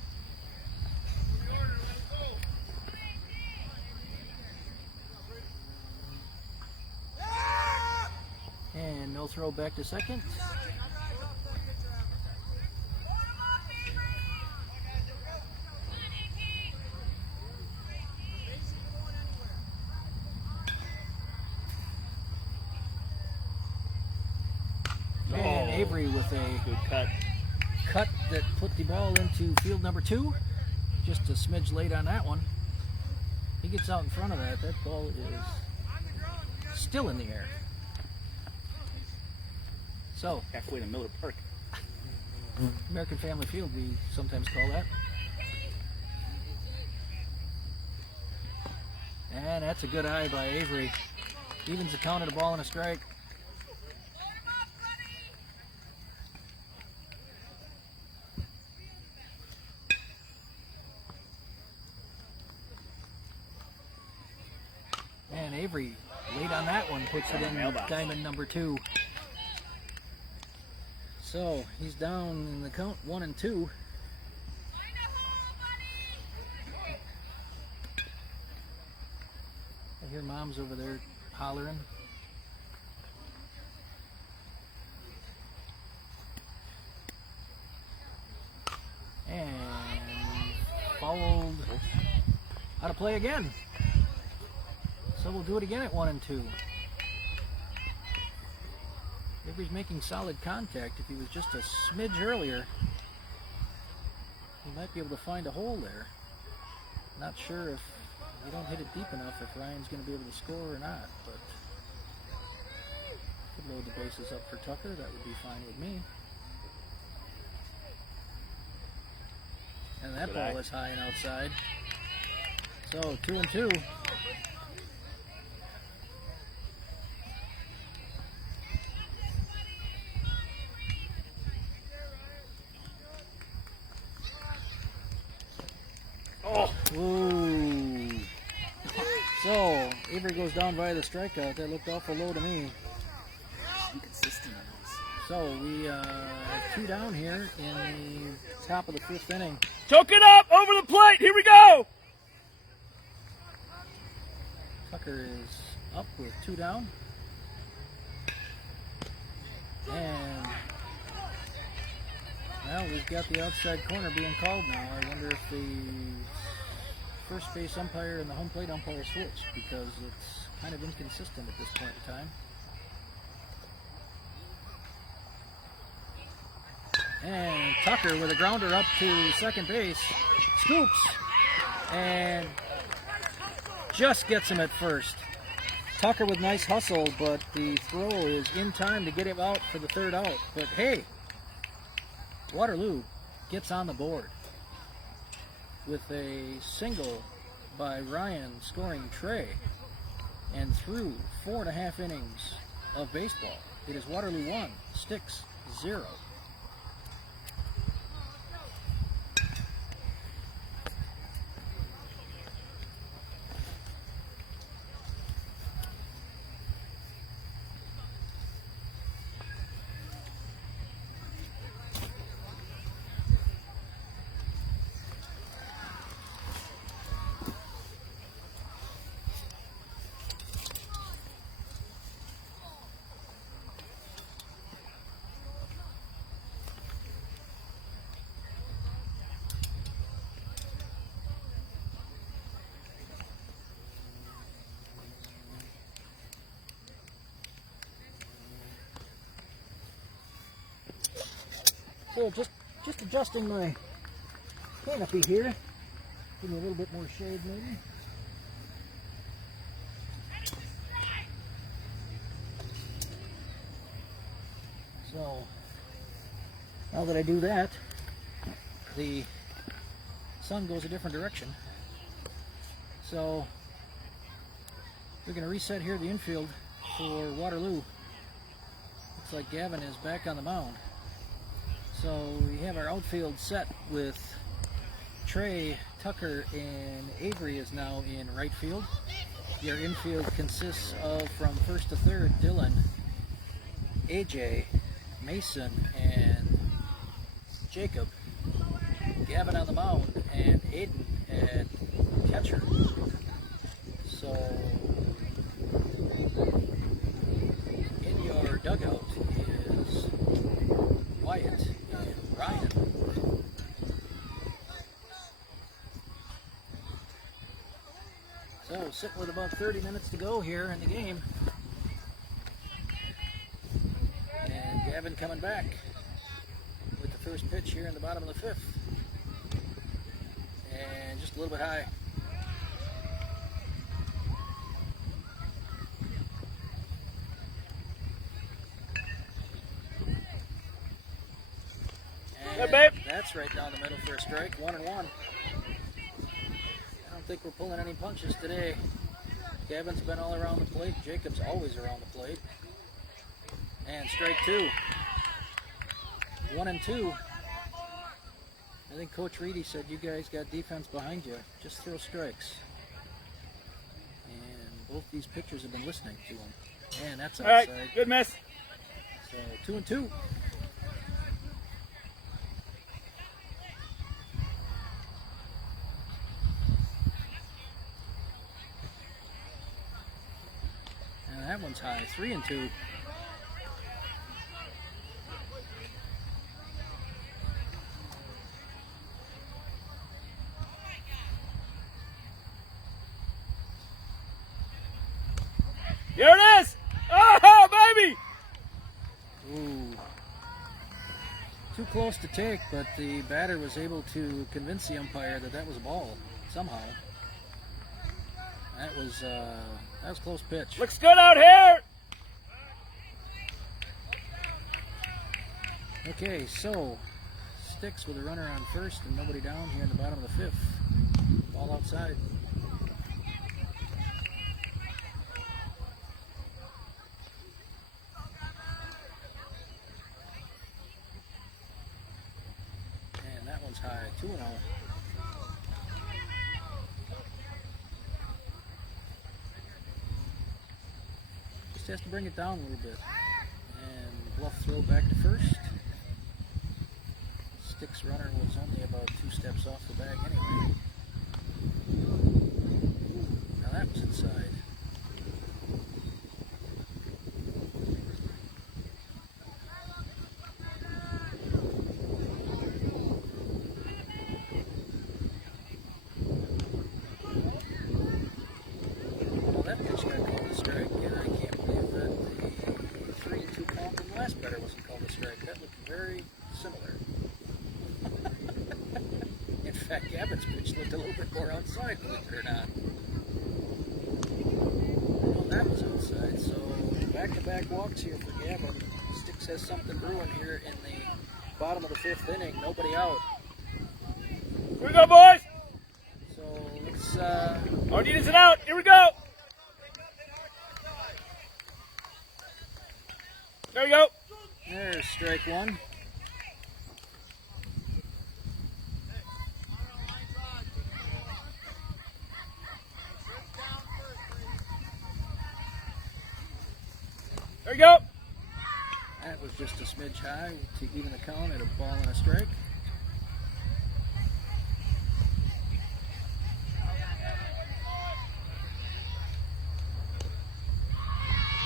And no throw back to second. And Avery with a good cut that put the ball into field number 2. Just a smidge late on that one. He gets out in front of that. That ball is still in the air. So halfway to Miller Park. American Family Field, we sometimes call that. And that's a good eye by Avery. Evens the count at a ball and a strike. And Avery, late on that one, puts it in diamond number 2. So he's down in the count 1 and 2. I hear mom's over there hollering. And fouled out of play again. So we'll do it again at 1 and 2. Avery's making solid contact. If he was just a smidge earlier, he might be able to find a hole there. Not sure if you don't hit it deep enough if Ryan's going to be able to score or not, but could load the bases up for Tucker. That would be fine with me. And that ball is high and outside. So 2 and 2. Ooh. So Avery goes down via the strikeout. That looked awful low to me. Inconsistent. So we have 2 down here in the top of the 5th inning. Choke it up over the plate. Here we go. Tucker is up with 2 down. And well, we've got the outside corner being called now. I wonder if the first base umpire and the home plate umpire switch, because it's kind of inconsistent at this point in time. And Tucker with a grounder up to second base, scoops, and just gets him at first. Tucker with nice hustle, but the throw is in time to get him out for the 3rd out. But hey, Waterloo gets on the board with a single by Ryan scoring Trey, and through 4.5 innings of baseball, it is Waterloo 1, STIKS 0. So just adjusting my canopy here. Give me a little bit more shade maybe. So now that I do that, the sun goes a different direction. So we're going to reset here the infield for Waterloo. Looks like Gavin is back on the mound. So we have our outfield set with Trey, Tucker, and Avery is now in right field. Your infield consists of, from first to third, Dylan, AJ, Mason, and Jacob. Gavin on the mound, and Aiden at catcher. So in your dugout is Wyatt and Ryan. So sitting with about 30 minutes to go here in the game. And Gavin coming back with the first pitch here in the bottom of the fifth. And just a little bit high. And that's right down the middle for a strike, 1-1. I don't think we're pulling any punches today. Gavin's been all around the plate. Jacob's always around the plate. And strike 2. 1-2. I think Coach Reedy said you guys got defense behind you. Just throw strikes. And both these pitchers have been listening to him. And that's outside. All right, good miss. So 2-2. And that one's high. 3-2. Here it is! Oh, baby! Ooh. Too close to take, but the batter was able to convince the umpire that that was a ball somehow. That was a close pitch. Looks good out here! Okay, so STIKS with a runner on first and nobody down here in the bottom of the fifth. Ball outside. And that one's high, 2-0. Just has to bring it down a little bit. And bluff throw back to first. STIKS runner was only about 2 steps off the bag anyway. Ooh, now that was inside. Well, that pitch got called a strike, and I can't believe that the 3-2 count from the last batter wasn't called a strike. That looked very similar. In fact, Gavin's pitch looked a little bit more outside, believe it or not. Well, that was outside, so back-to-back walks here for Gavin. STIKS has something brewing here in the bottom of the 5th inning, nobody out. Here we go, boys. So let's Our need is an out. Here we go. There we go. there's strike one. There we go. That was just a smidge high to even the count at a ball and a strike.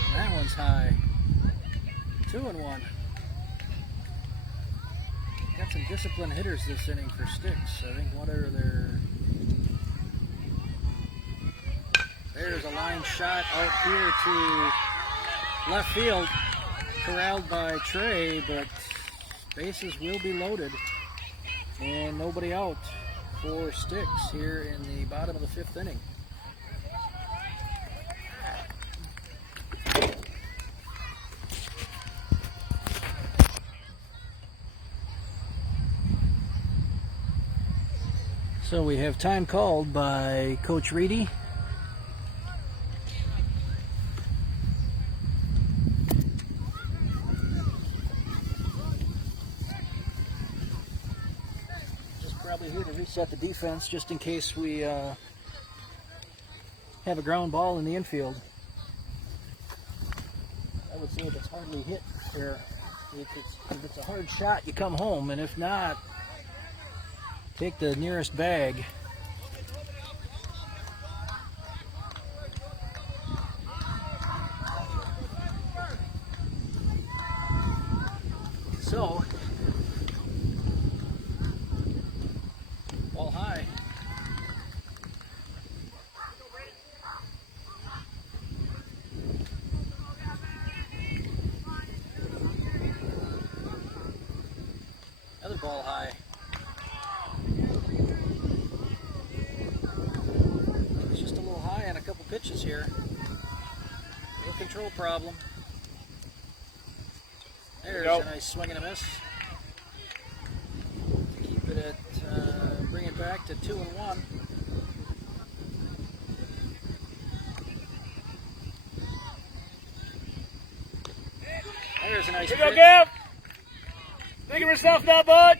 And that one's high. 2-1. Got some disciplined hitters this inning for Sticks. I think there's a line shot out here to left field, corralled by Trey, but bases will be loaded and nobody out for Sticks here in the bottom of the 5th inning. So we have time called by Coach Reedy. Probably here to reset the defense just in case we have a ground ball in the infield. I would say if it's hardly hit here, if it's a hard shot, you come home, and if not, take the nearest bag. So, ball high. Another ball high. It's just a little high on a couple pitches here. No control problem. There's a nice swing and a miss. Keep it at, bring it back to 2-1. There's a nice pitch. Here we go, Gav. Think of yourself now, bud.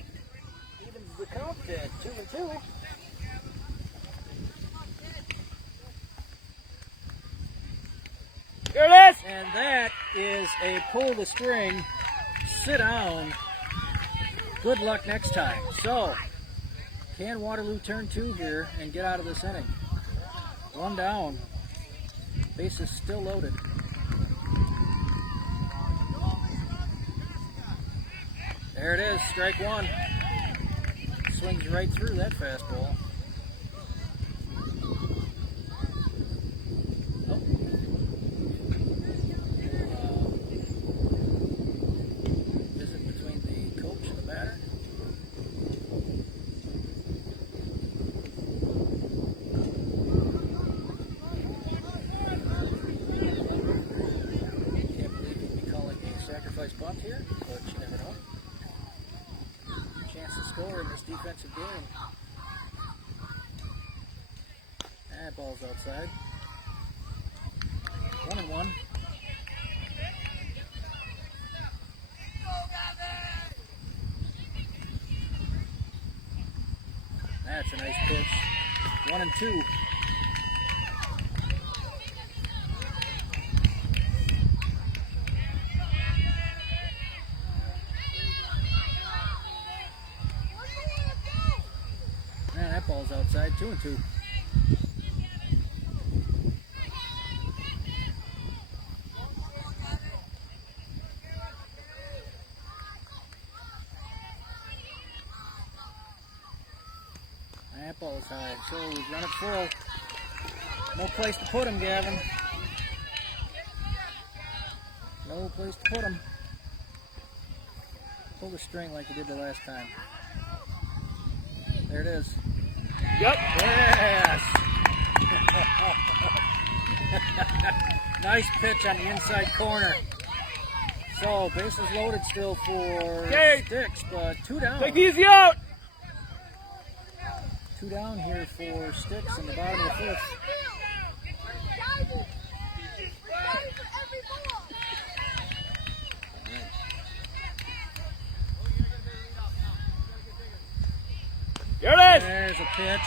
Even the count at 2-2. Here it is. And that is a pull the string, sit down. Good luck next time. So, can Waterloo turn 2 here and get out of this inning? 1 down. Base is still loaded. There it is, strike 1. Swings right through that fastball. Visit between the coach and the batter. Can't believe he'd be calling a sacrifice bunt here, but you never know. Chance to score in this defensive game. That ball's outside. 1-1. That's a nice pitch. 1-2. Man, that ball's outside. 2-2. That ball's high. So we've run it full. No place to put him, Gavin. No place to put him. Pull the string like you did the last time. There it is. Yep. Yes! Nice pitch on the inside corner. So bases loaded still for Okay. Sticks, but 2 down. Take easy out. 2 down here for Sticks in the bottom of the 5th. Here it is. There's a pitch.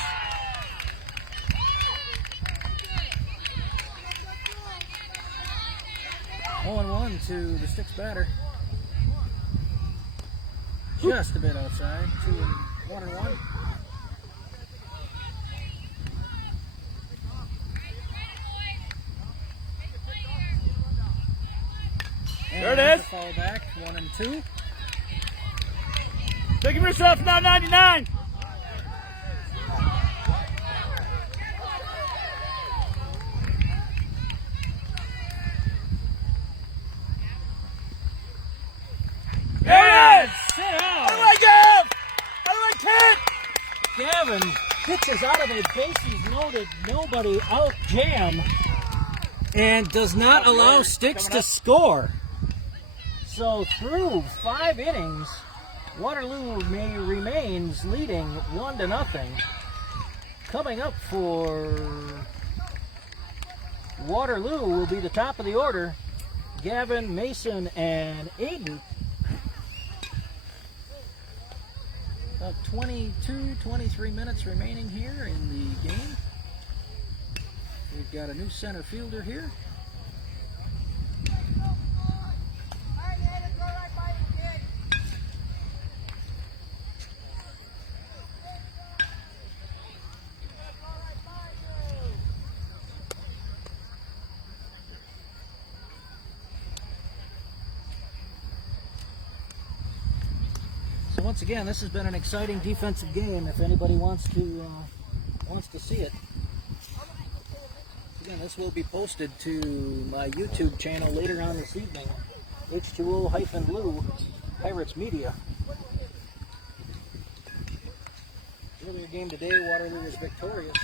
Oh, 1 to the Sticks batter. Just a bit outside. 1-1. There it is. Fall back. 1-2. Take him yourself now, 99. There it is. Sit out. How do I go? How do I kick? Gavin pitches out of a bases loaded, nobody out jam, and does not allow Sticks to score. So through 5 innings, Waterloo remains leading 1-0. Coming up for Waterloo will be the top of the order, Gavin, Mason, and Aiden. About 22, 23 minutes remaining here in the game. We've got a new center fielder here. So once again, this has been an exciting defensive game. If anybody wants to see it, again, this will be posted to my YouTube channel later on this evening. H2O-Blue Pirates Media. Earlier game today, Waterloo was victorious,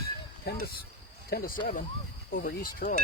10-7 over East Troy.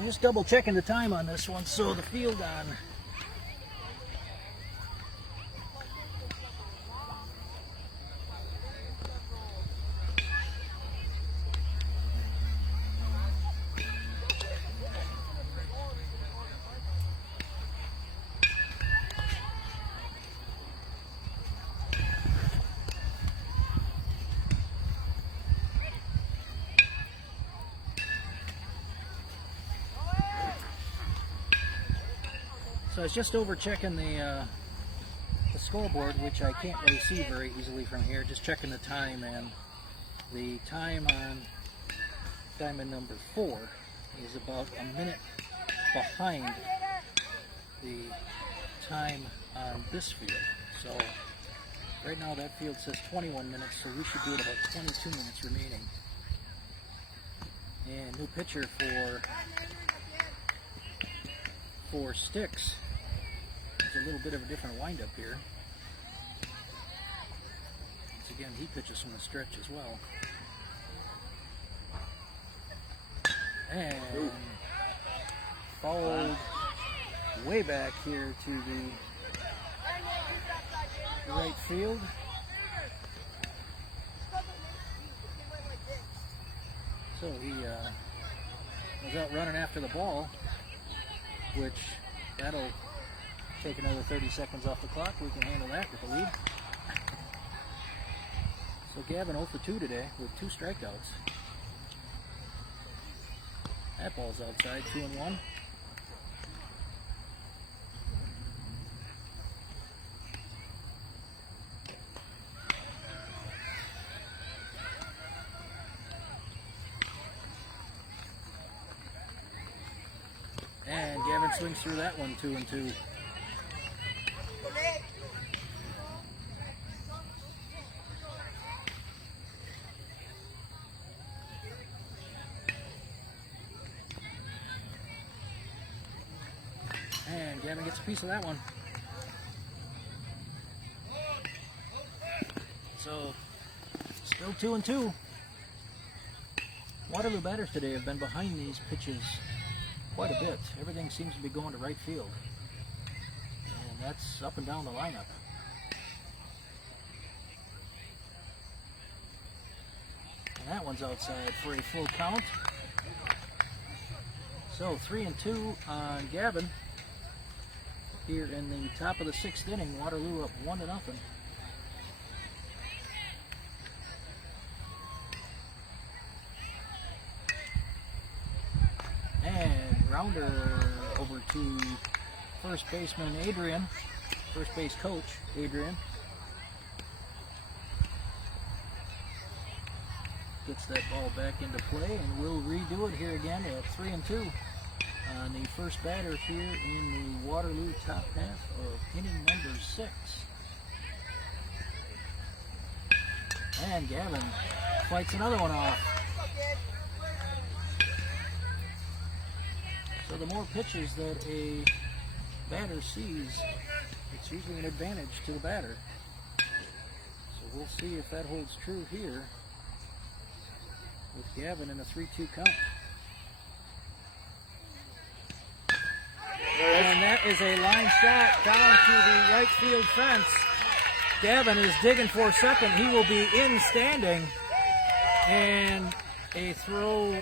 I'm just double checking the time on this one, so the field on. So I was just over checking the scoreboard, which I can't really see very easily from here. Just checking the time, and the time on diamond number 4 is about a minute behind the time on this field. So right now that field says 21 minutes, so we should be at about 22 minutes remaining. And new pitcher for Sticks. It's a little bit of a different windup here. Once again, he pitches from the stretch as well. And followed way back here to the right field. So he was out running after the ball. which that'll take another 30 seconds off the clock. We can handle that with the lead. So Gavin 0 for 2 today with 2 strikeouts. That ball's outside, 2-1. And Gavin swings through that one, 2-2. And Gavin gets a piece of that one. So, still 2-2. Waterloo batters today have been behind these pitches quite a bit. Everything seems to be going to right field. And that's up and down the lineup. And that one's outside for a full count. So 3-2 on Gavin. Here in the top of the 6th inning, Waterloo up 1-0. And grounder over to first baseman Adrian, first base coach Adrian. Gets that ball back into play, and we'll redo it here again at 3-2. On the first batter here in the Waterloo top half of inning number 6. And Gavin fights another one off. So the more pitches that a batter sees, it's usually an advantage to the batter. So we'll see if that holds true here with Gavin in a 3-2 count. And that is a line shot down to the right field fence. Gavin is digging for second. He will be in standing. And a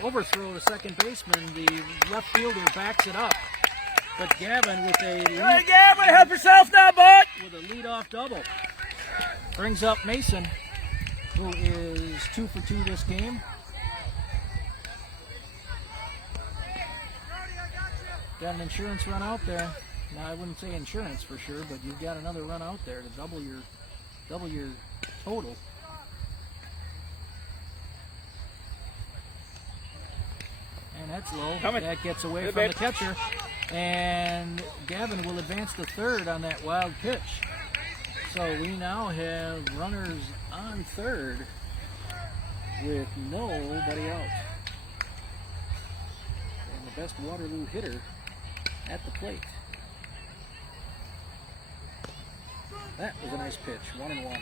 overthrow to second baseman. The left fielder backs it up. But Gavin with a lead, Gavin, help yourself now, bud! with a leadoff double. Brings up Mason, who is 2 for 2 this game. Got an insurance run out there. Now I wouldn't say insurance for sure, but you've got another run out there to double your total. And that's low. That gets away from the catcher. And Gavin will advance to third on that wild pitch. So we now have runners on third with nobody out. And the best Waterloo hitter at the plate. That was a nice pitch, 1-1.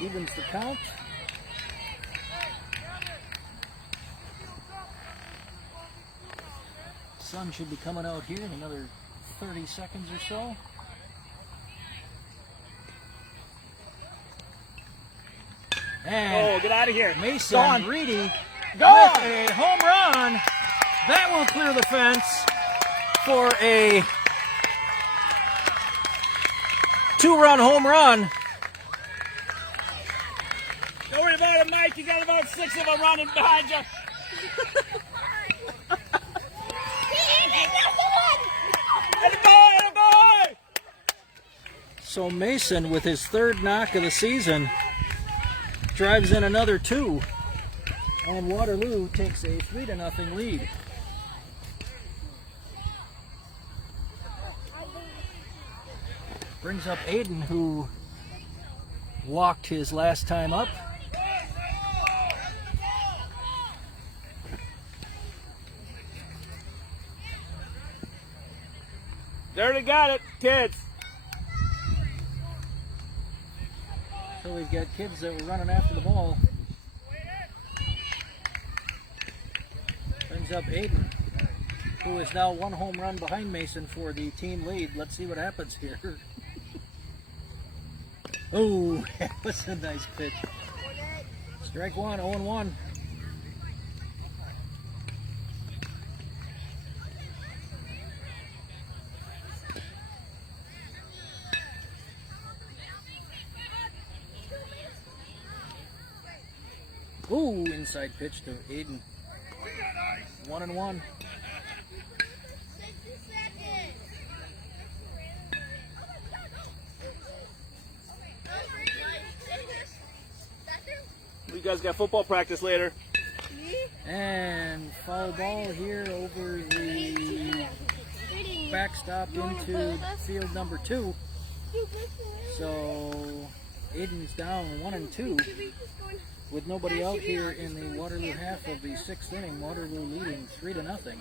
Evens the count. Sun should be coming out here in another 30 seconds or so. And get out of here. Mason Reedy with Gone. a home run. That will clear the fence for a 2-run home run. Don't worry about it, Mike. You got about 6 of them running behind you. So Mason, with his 3rd knock of the season, drives in another 2. And Waterloo takes a 3-0 lead. Brings up Aiden, who walked his last time up. They already got it, kids. So we've got kids that were running after the ball. Brings up Aiden, who is now 1 home run behind Mason for the team lead. Let's see what happens here. Oh, that was a nice pitch. Strike 1, 0-1. Ooh, inside pitch to Aiden. 1-1. You guys got football practice later. And foul ball here over the backstop into field number 2. So Aiden's down 1-2 with nobody out here in the Waterloo half of the 6th inning. Waterloo leading 3-0.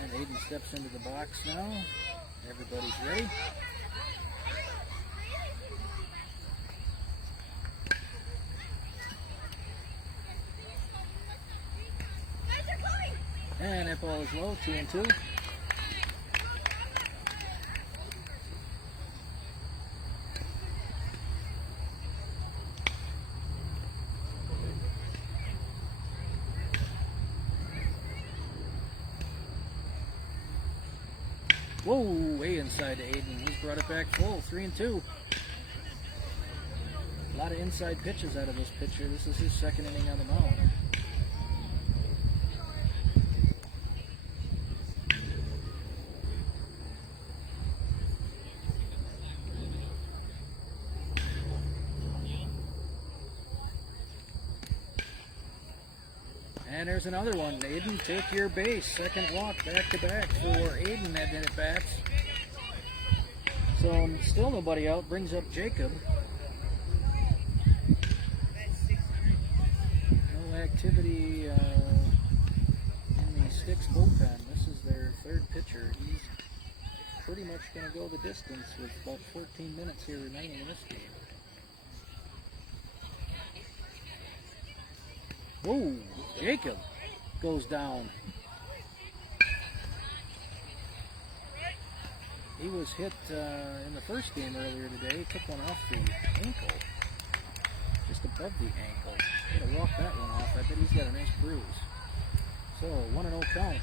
And Aiden steps into the box now. Everybody's ready. And that ball is low, 2-2. Whoa, way inside to Aiden. He's brought it back full, 3-2. A lot of inside pitches out of this pitcher. This is his 2nd inning on the mound. And there's another one. Aiden, take your base. 2nd walk back-to-back for Aiden at bats. So still nobody out. Brings up Jacob. No activity in the STIKS bullpen. This is their 3rd pitcher. He's pretty much going to go the distance with about 14 minutes here remaining in this game. Whoa, Jacob goes down. He was hit in the first game earlier today. He took one off the ankle, just above the ankle. He had to walk that one off. I bet he's got a nice bruise. So, 1-0 count.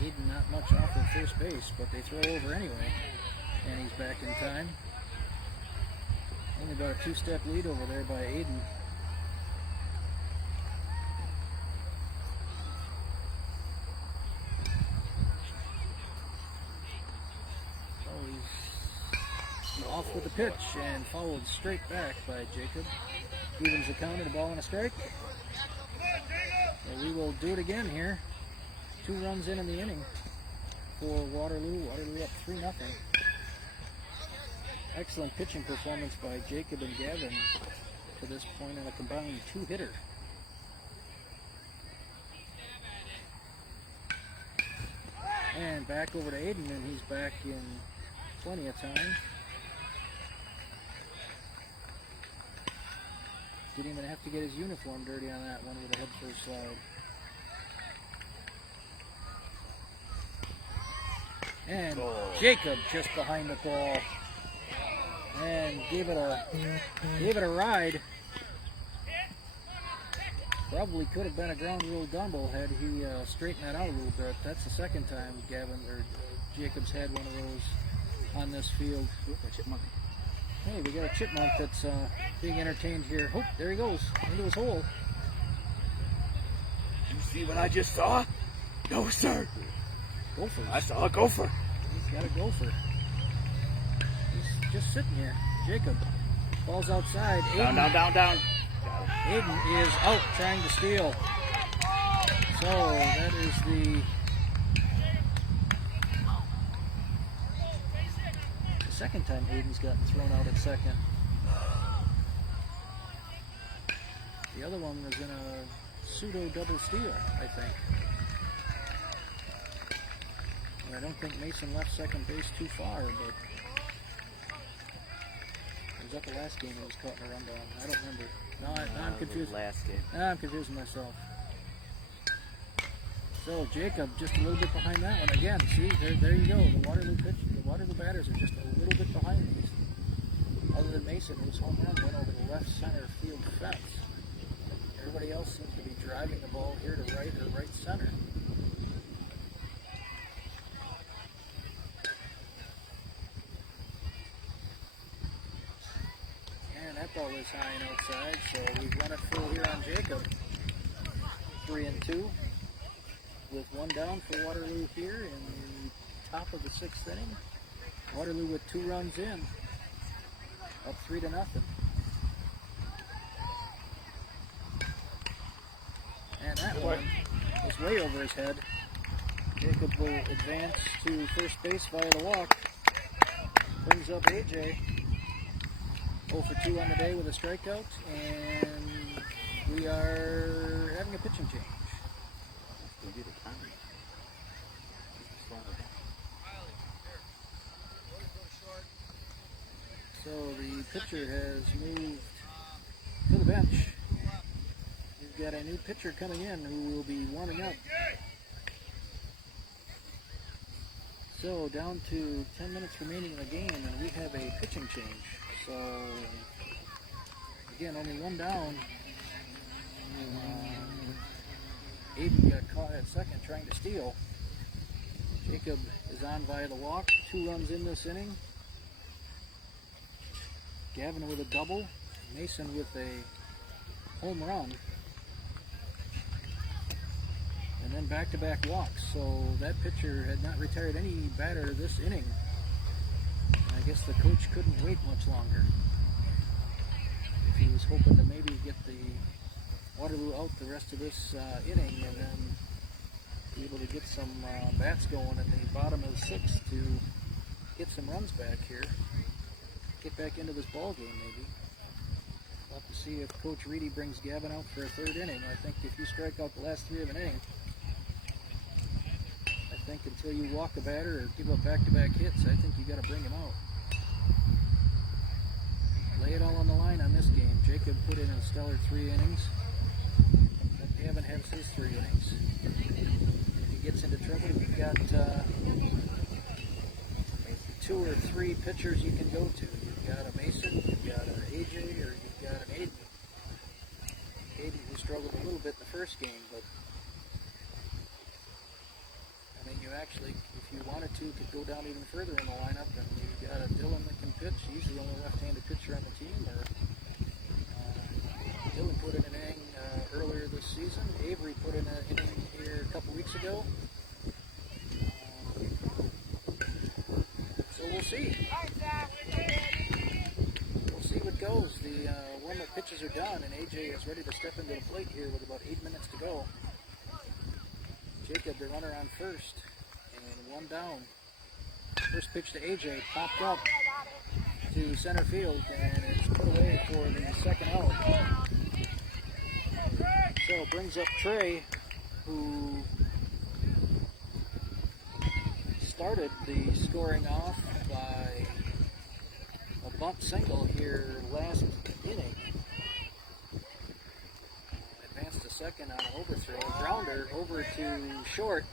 Aiden not much off of first base, but they throw over anyway. And he's back in time. Only about a 2-step lead over there by Aiden. Off with the pitch and followed straight back by Jacob. Evens the count and a ball and a strike. So we will do it again here. 2 runs in the inning for Waterloo. Waterloo up 3-0. Excellent pitching performance by Jacob and Gavin to this point on a combined 2-hitter. And back over to Aiden, and he's back in plenty of time. Didn't even have to get his uniform dirty on that one with a head first slide. And Jacob just behind the ball and gave it a ride. Probably could have been a ground rule dumble had he straightened that out a little bit. That's the 2nd time Jacob's had one of those on this field. Hey, we got a chipmunk that's being entertained here. Oh, there he goes, into his hole. You see what I just saw? No, sir. Gopher. I saw a gopher. He's got a gopher. He's just sitting here. Jacob. Ball's outside. Aiden, Down. Aiden is out trying to steal. So that is the second time Aiden's gotten thrown out at second. The other one was in a pseudo double steal, I think. And I don't think Mason left second base too far, but was that the last game he was caught in a rundown? I don't remember. No, I'm confused. Last game. I'm confusing myself. So Jacob just a little bit behind that one again. See, there you go. The Waterloo batters are just a little bit behind these. Other than Mason, whose home run went over the left center field fence. Everybody else seems to be driving the ball here to right or right center. baseball is high and outside, so we've run it full here on Jacob. 3-2 with one down for Waterloo here in the top of the 6th inning. Waterloo with 2 runs in, up 3-0. And that one is way over his head. Jacob will advance to first base via the walk. Brings up AJ. 0 for 2 on the day with a strikeout, and we are having a pitching change. So the pitcher has moved to the bench. We've got a new pitcher coming in who will be warming up. So down to 10 minutes remaining in the game, and we have a pitching change. So again, only one down. Aiden got caught at second trying to steal. Jacob is on via the walk. 2 runs in this inning. Gavin with a double. Mason with a home run. And then back-to-back walks. So that pitcher had not retired any batter this inning. I guess the coach couldn't wait much longer. If he was hoping to maybe get the Waterloo out the rest of this inning and then be able to get some bats going in the bottom of the 6th to get some runs back here. Get back into this ball game maybe. We'll have to see if Coach Reedy brings Gavin out for a 3rd inning. I think if you strike out the last 3 of an inning, I think until you walk a batter or give up back-to-back hits, I think you got to bring him out. Lay it all on the line on this game. Jacob put in a stellar 3 innings. But Gavin has his 3 innings. If he gets into trouble, you've got 2 or 3 pitchers you can go to. You've got a Mason, you've got an AJ, or you've got an Aiden. Aiden who struggled a little bit in the first game, but I mean, you actually, if you wanted to, could go down even further in the lineup, and you've got a Dylan that can pitch. He's the only left-handed pitcher on the team. Or Dylan put in an inning earlier this season. Avery put in an inning here a couple weeks ago. So we'll see. We'll see what goes. The warm-up pitches are done, and AJ is ready to step into the plate here with about 8 minutes to go. Jacob, the runner on first, and 1 down. First pitch to AJ, popped up to center field, and it's put away for the 2nd out. So brings up Trey, who started the scoring off by a bunt single here last inning. Advanced to second on an overthrow. Grounder over to short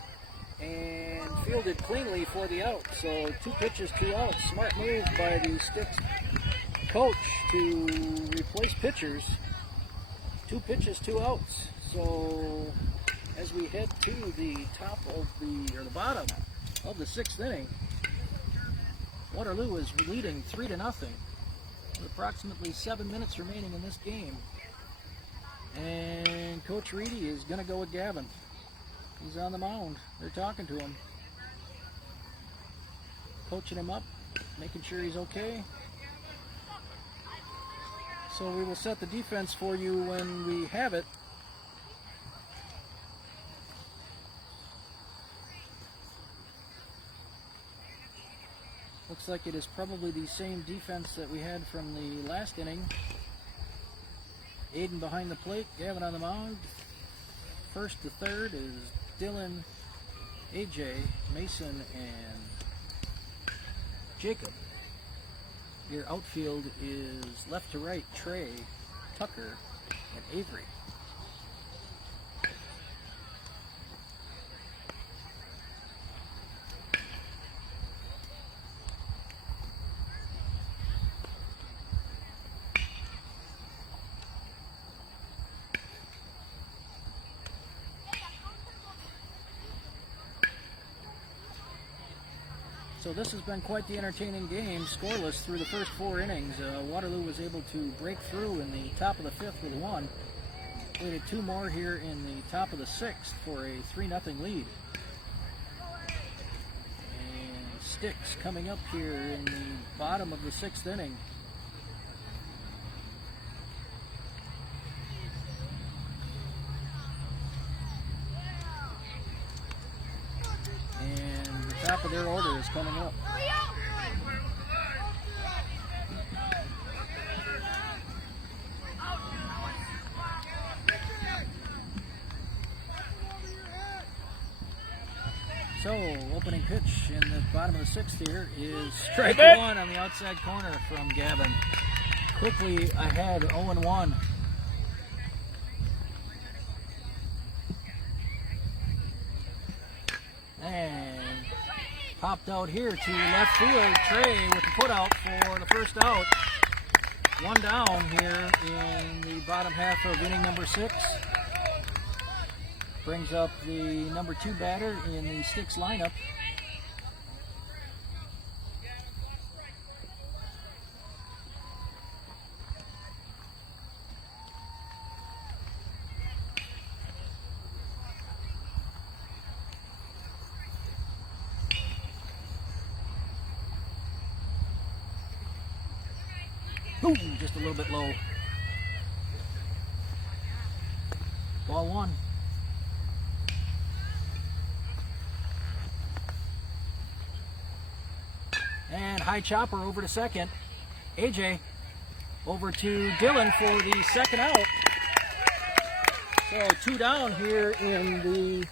and fielded cleanly for the out. So 2 pitches, 2 outs. Smart move by the STIKS coach to replace pitchers. 2 pitches, 2 outs. So as we head to the top of the bottom of the 6th inning, Waterloo is leading 3-0 with approximately 7 minutes remaining in this game. And Coach Reedy is going to go with Gavin. He's on the mound. They're talking to him, coaching him up, making sure he's okay. So we will set the defense for you when we have it. Looks like it is probably the same defense that we had from the last inning. Aiden behind the plate, Gavin on the mound. First to third is Dylan, AJ, Mason, and Jacob. Your outfield is left to right, Trey, Tucker, and Avery. So So this has been quite the entertaining game, scoreless through the first 4 innings. Waterloo was able to break through in the top of the 5th with 1. Waited 2 more here in the top of the 6th for a 3-0 lead. And STIKS coming up here in the bottom of the 6th inning. And the top of their order is coming up. So, opening pitch in the bottom of the 6th here is strike 1 on the outside corner from Gavin. Quickly ahead, 0-1. And popped out here to left field. Trey with the putout for the first out. 1 down here in the bottom half of inning number 6. Brings up the number 2 batter in the STIKS lineup. Ooh, just a little bit low. Ball 1. And high chopper over to second. AJ over to Dylan for the second out. So 2 down here in the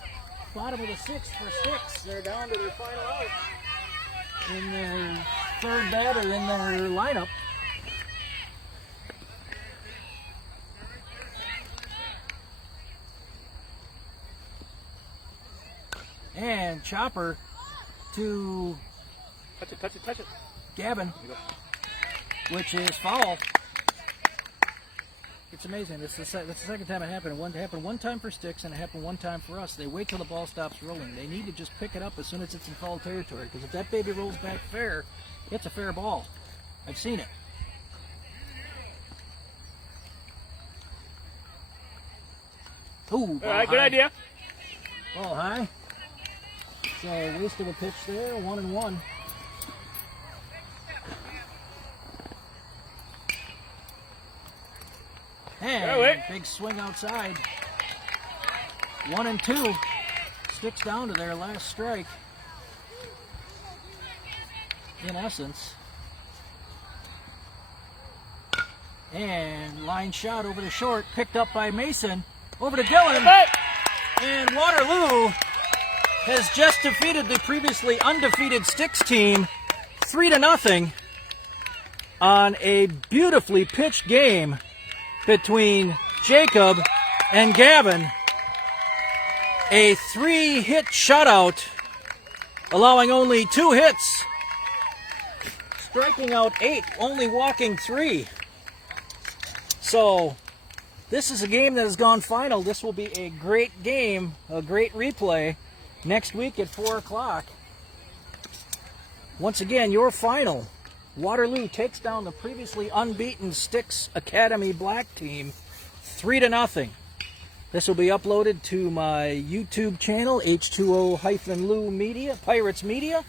bottom of the 6th for STIKS. They're down to their final out in their 3rd batter in their lineup. And chopper to Touch it. Gavin, which is foul. It's amazing. That's the second time it happened. It happened 1 time for STIKS, and it happened 1 time for us. They wait till the ball stops rolling. They need to just pick it up as soon as it's in foul territory, because if that baby rolls back fair, it's a fair ball. I've seen it. Ooh, All right, good idea. Ball high. So waste of a pitch there, 1-1. And big swing outside. 1-2. STIKS down to their last strike. In essence. And line shot over the short, picked up by Mason. Over to Dylan. And Waterloo has just defeated the previously undefeated STIKS team 3-0 on a beautifully pitched game between Jacob and Gavin. A 3-hit shutout, allowing only 2 hits, striking out 8, only walking 3. So this is a game that has gone final. This will be a great game, a great replay next week at 4 o'clock. Once again, your final. Waterloo takes down the previously unbeaten STIKS Academy Black team 3-0. This will be uploaded to my YouTube channel, H2O-Lou Media, Pirates Media,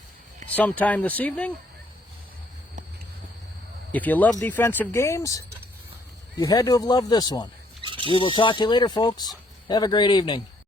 sometime this evening. If you love defensive games, you had to have loved this one. We will talk to you later, folks. Have a great evening.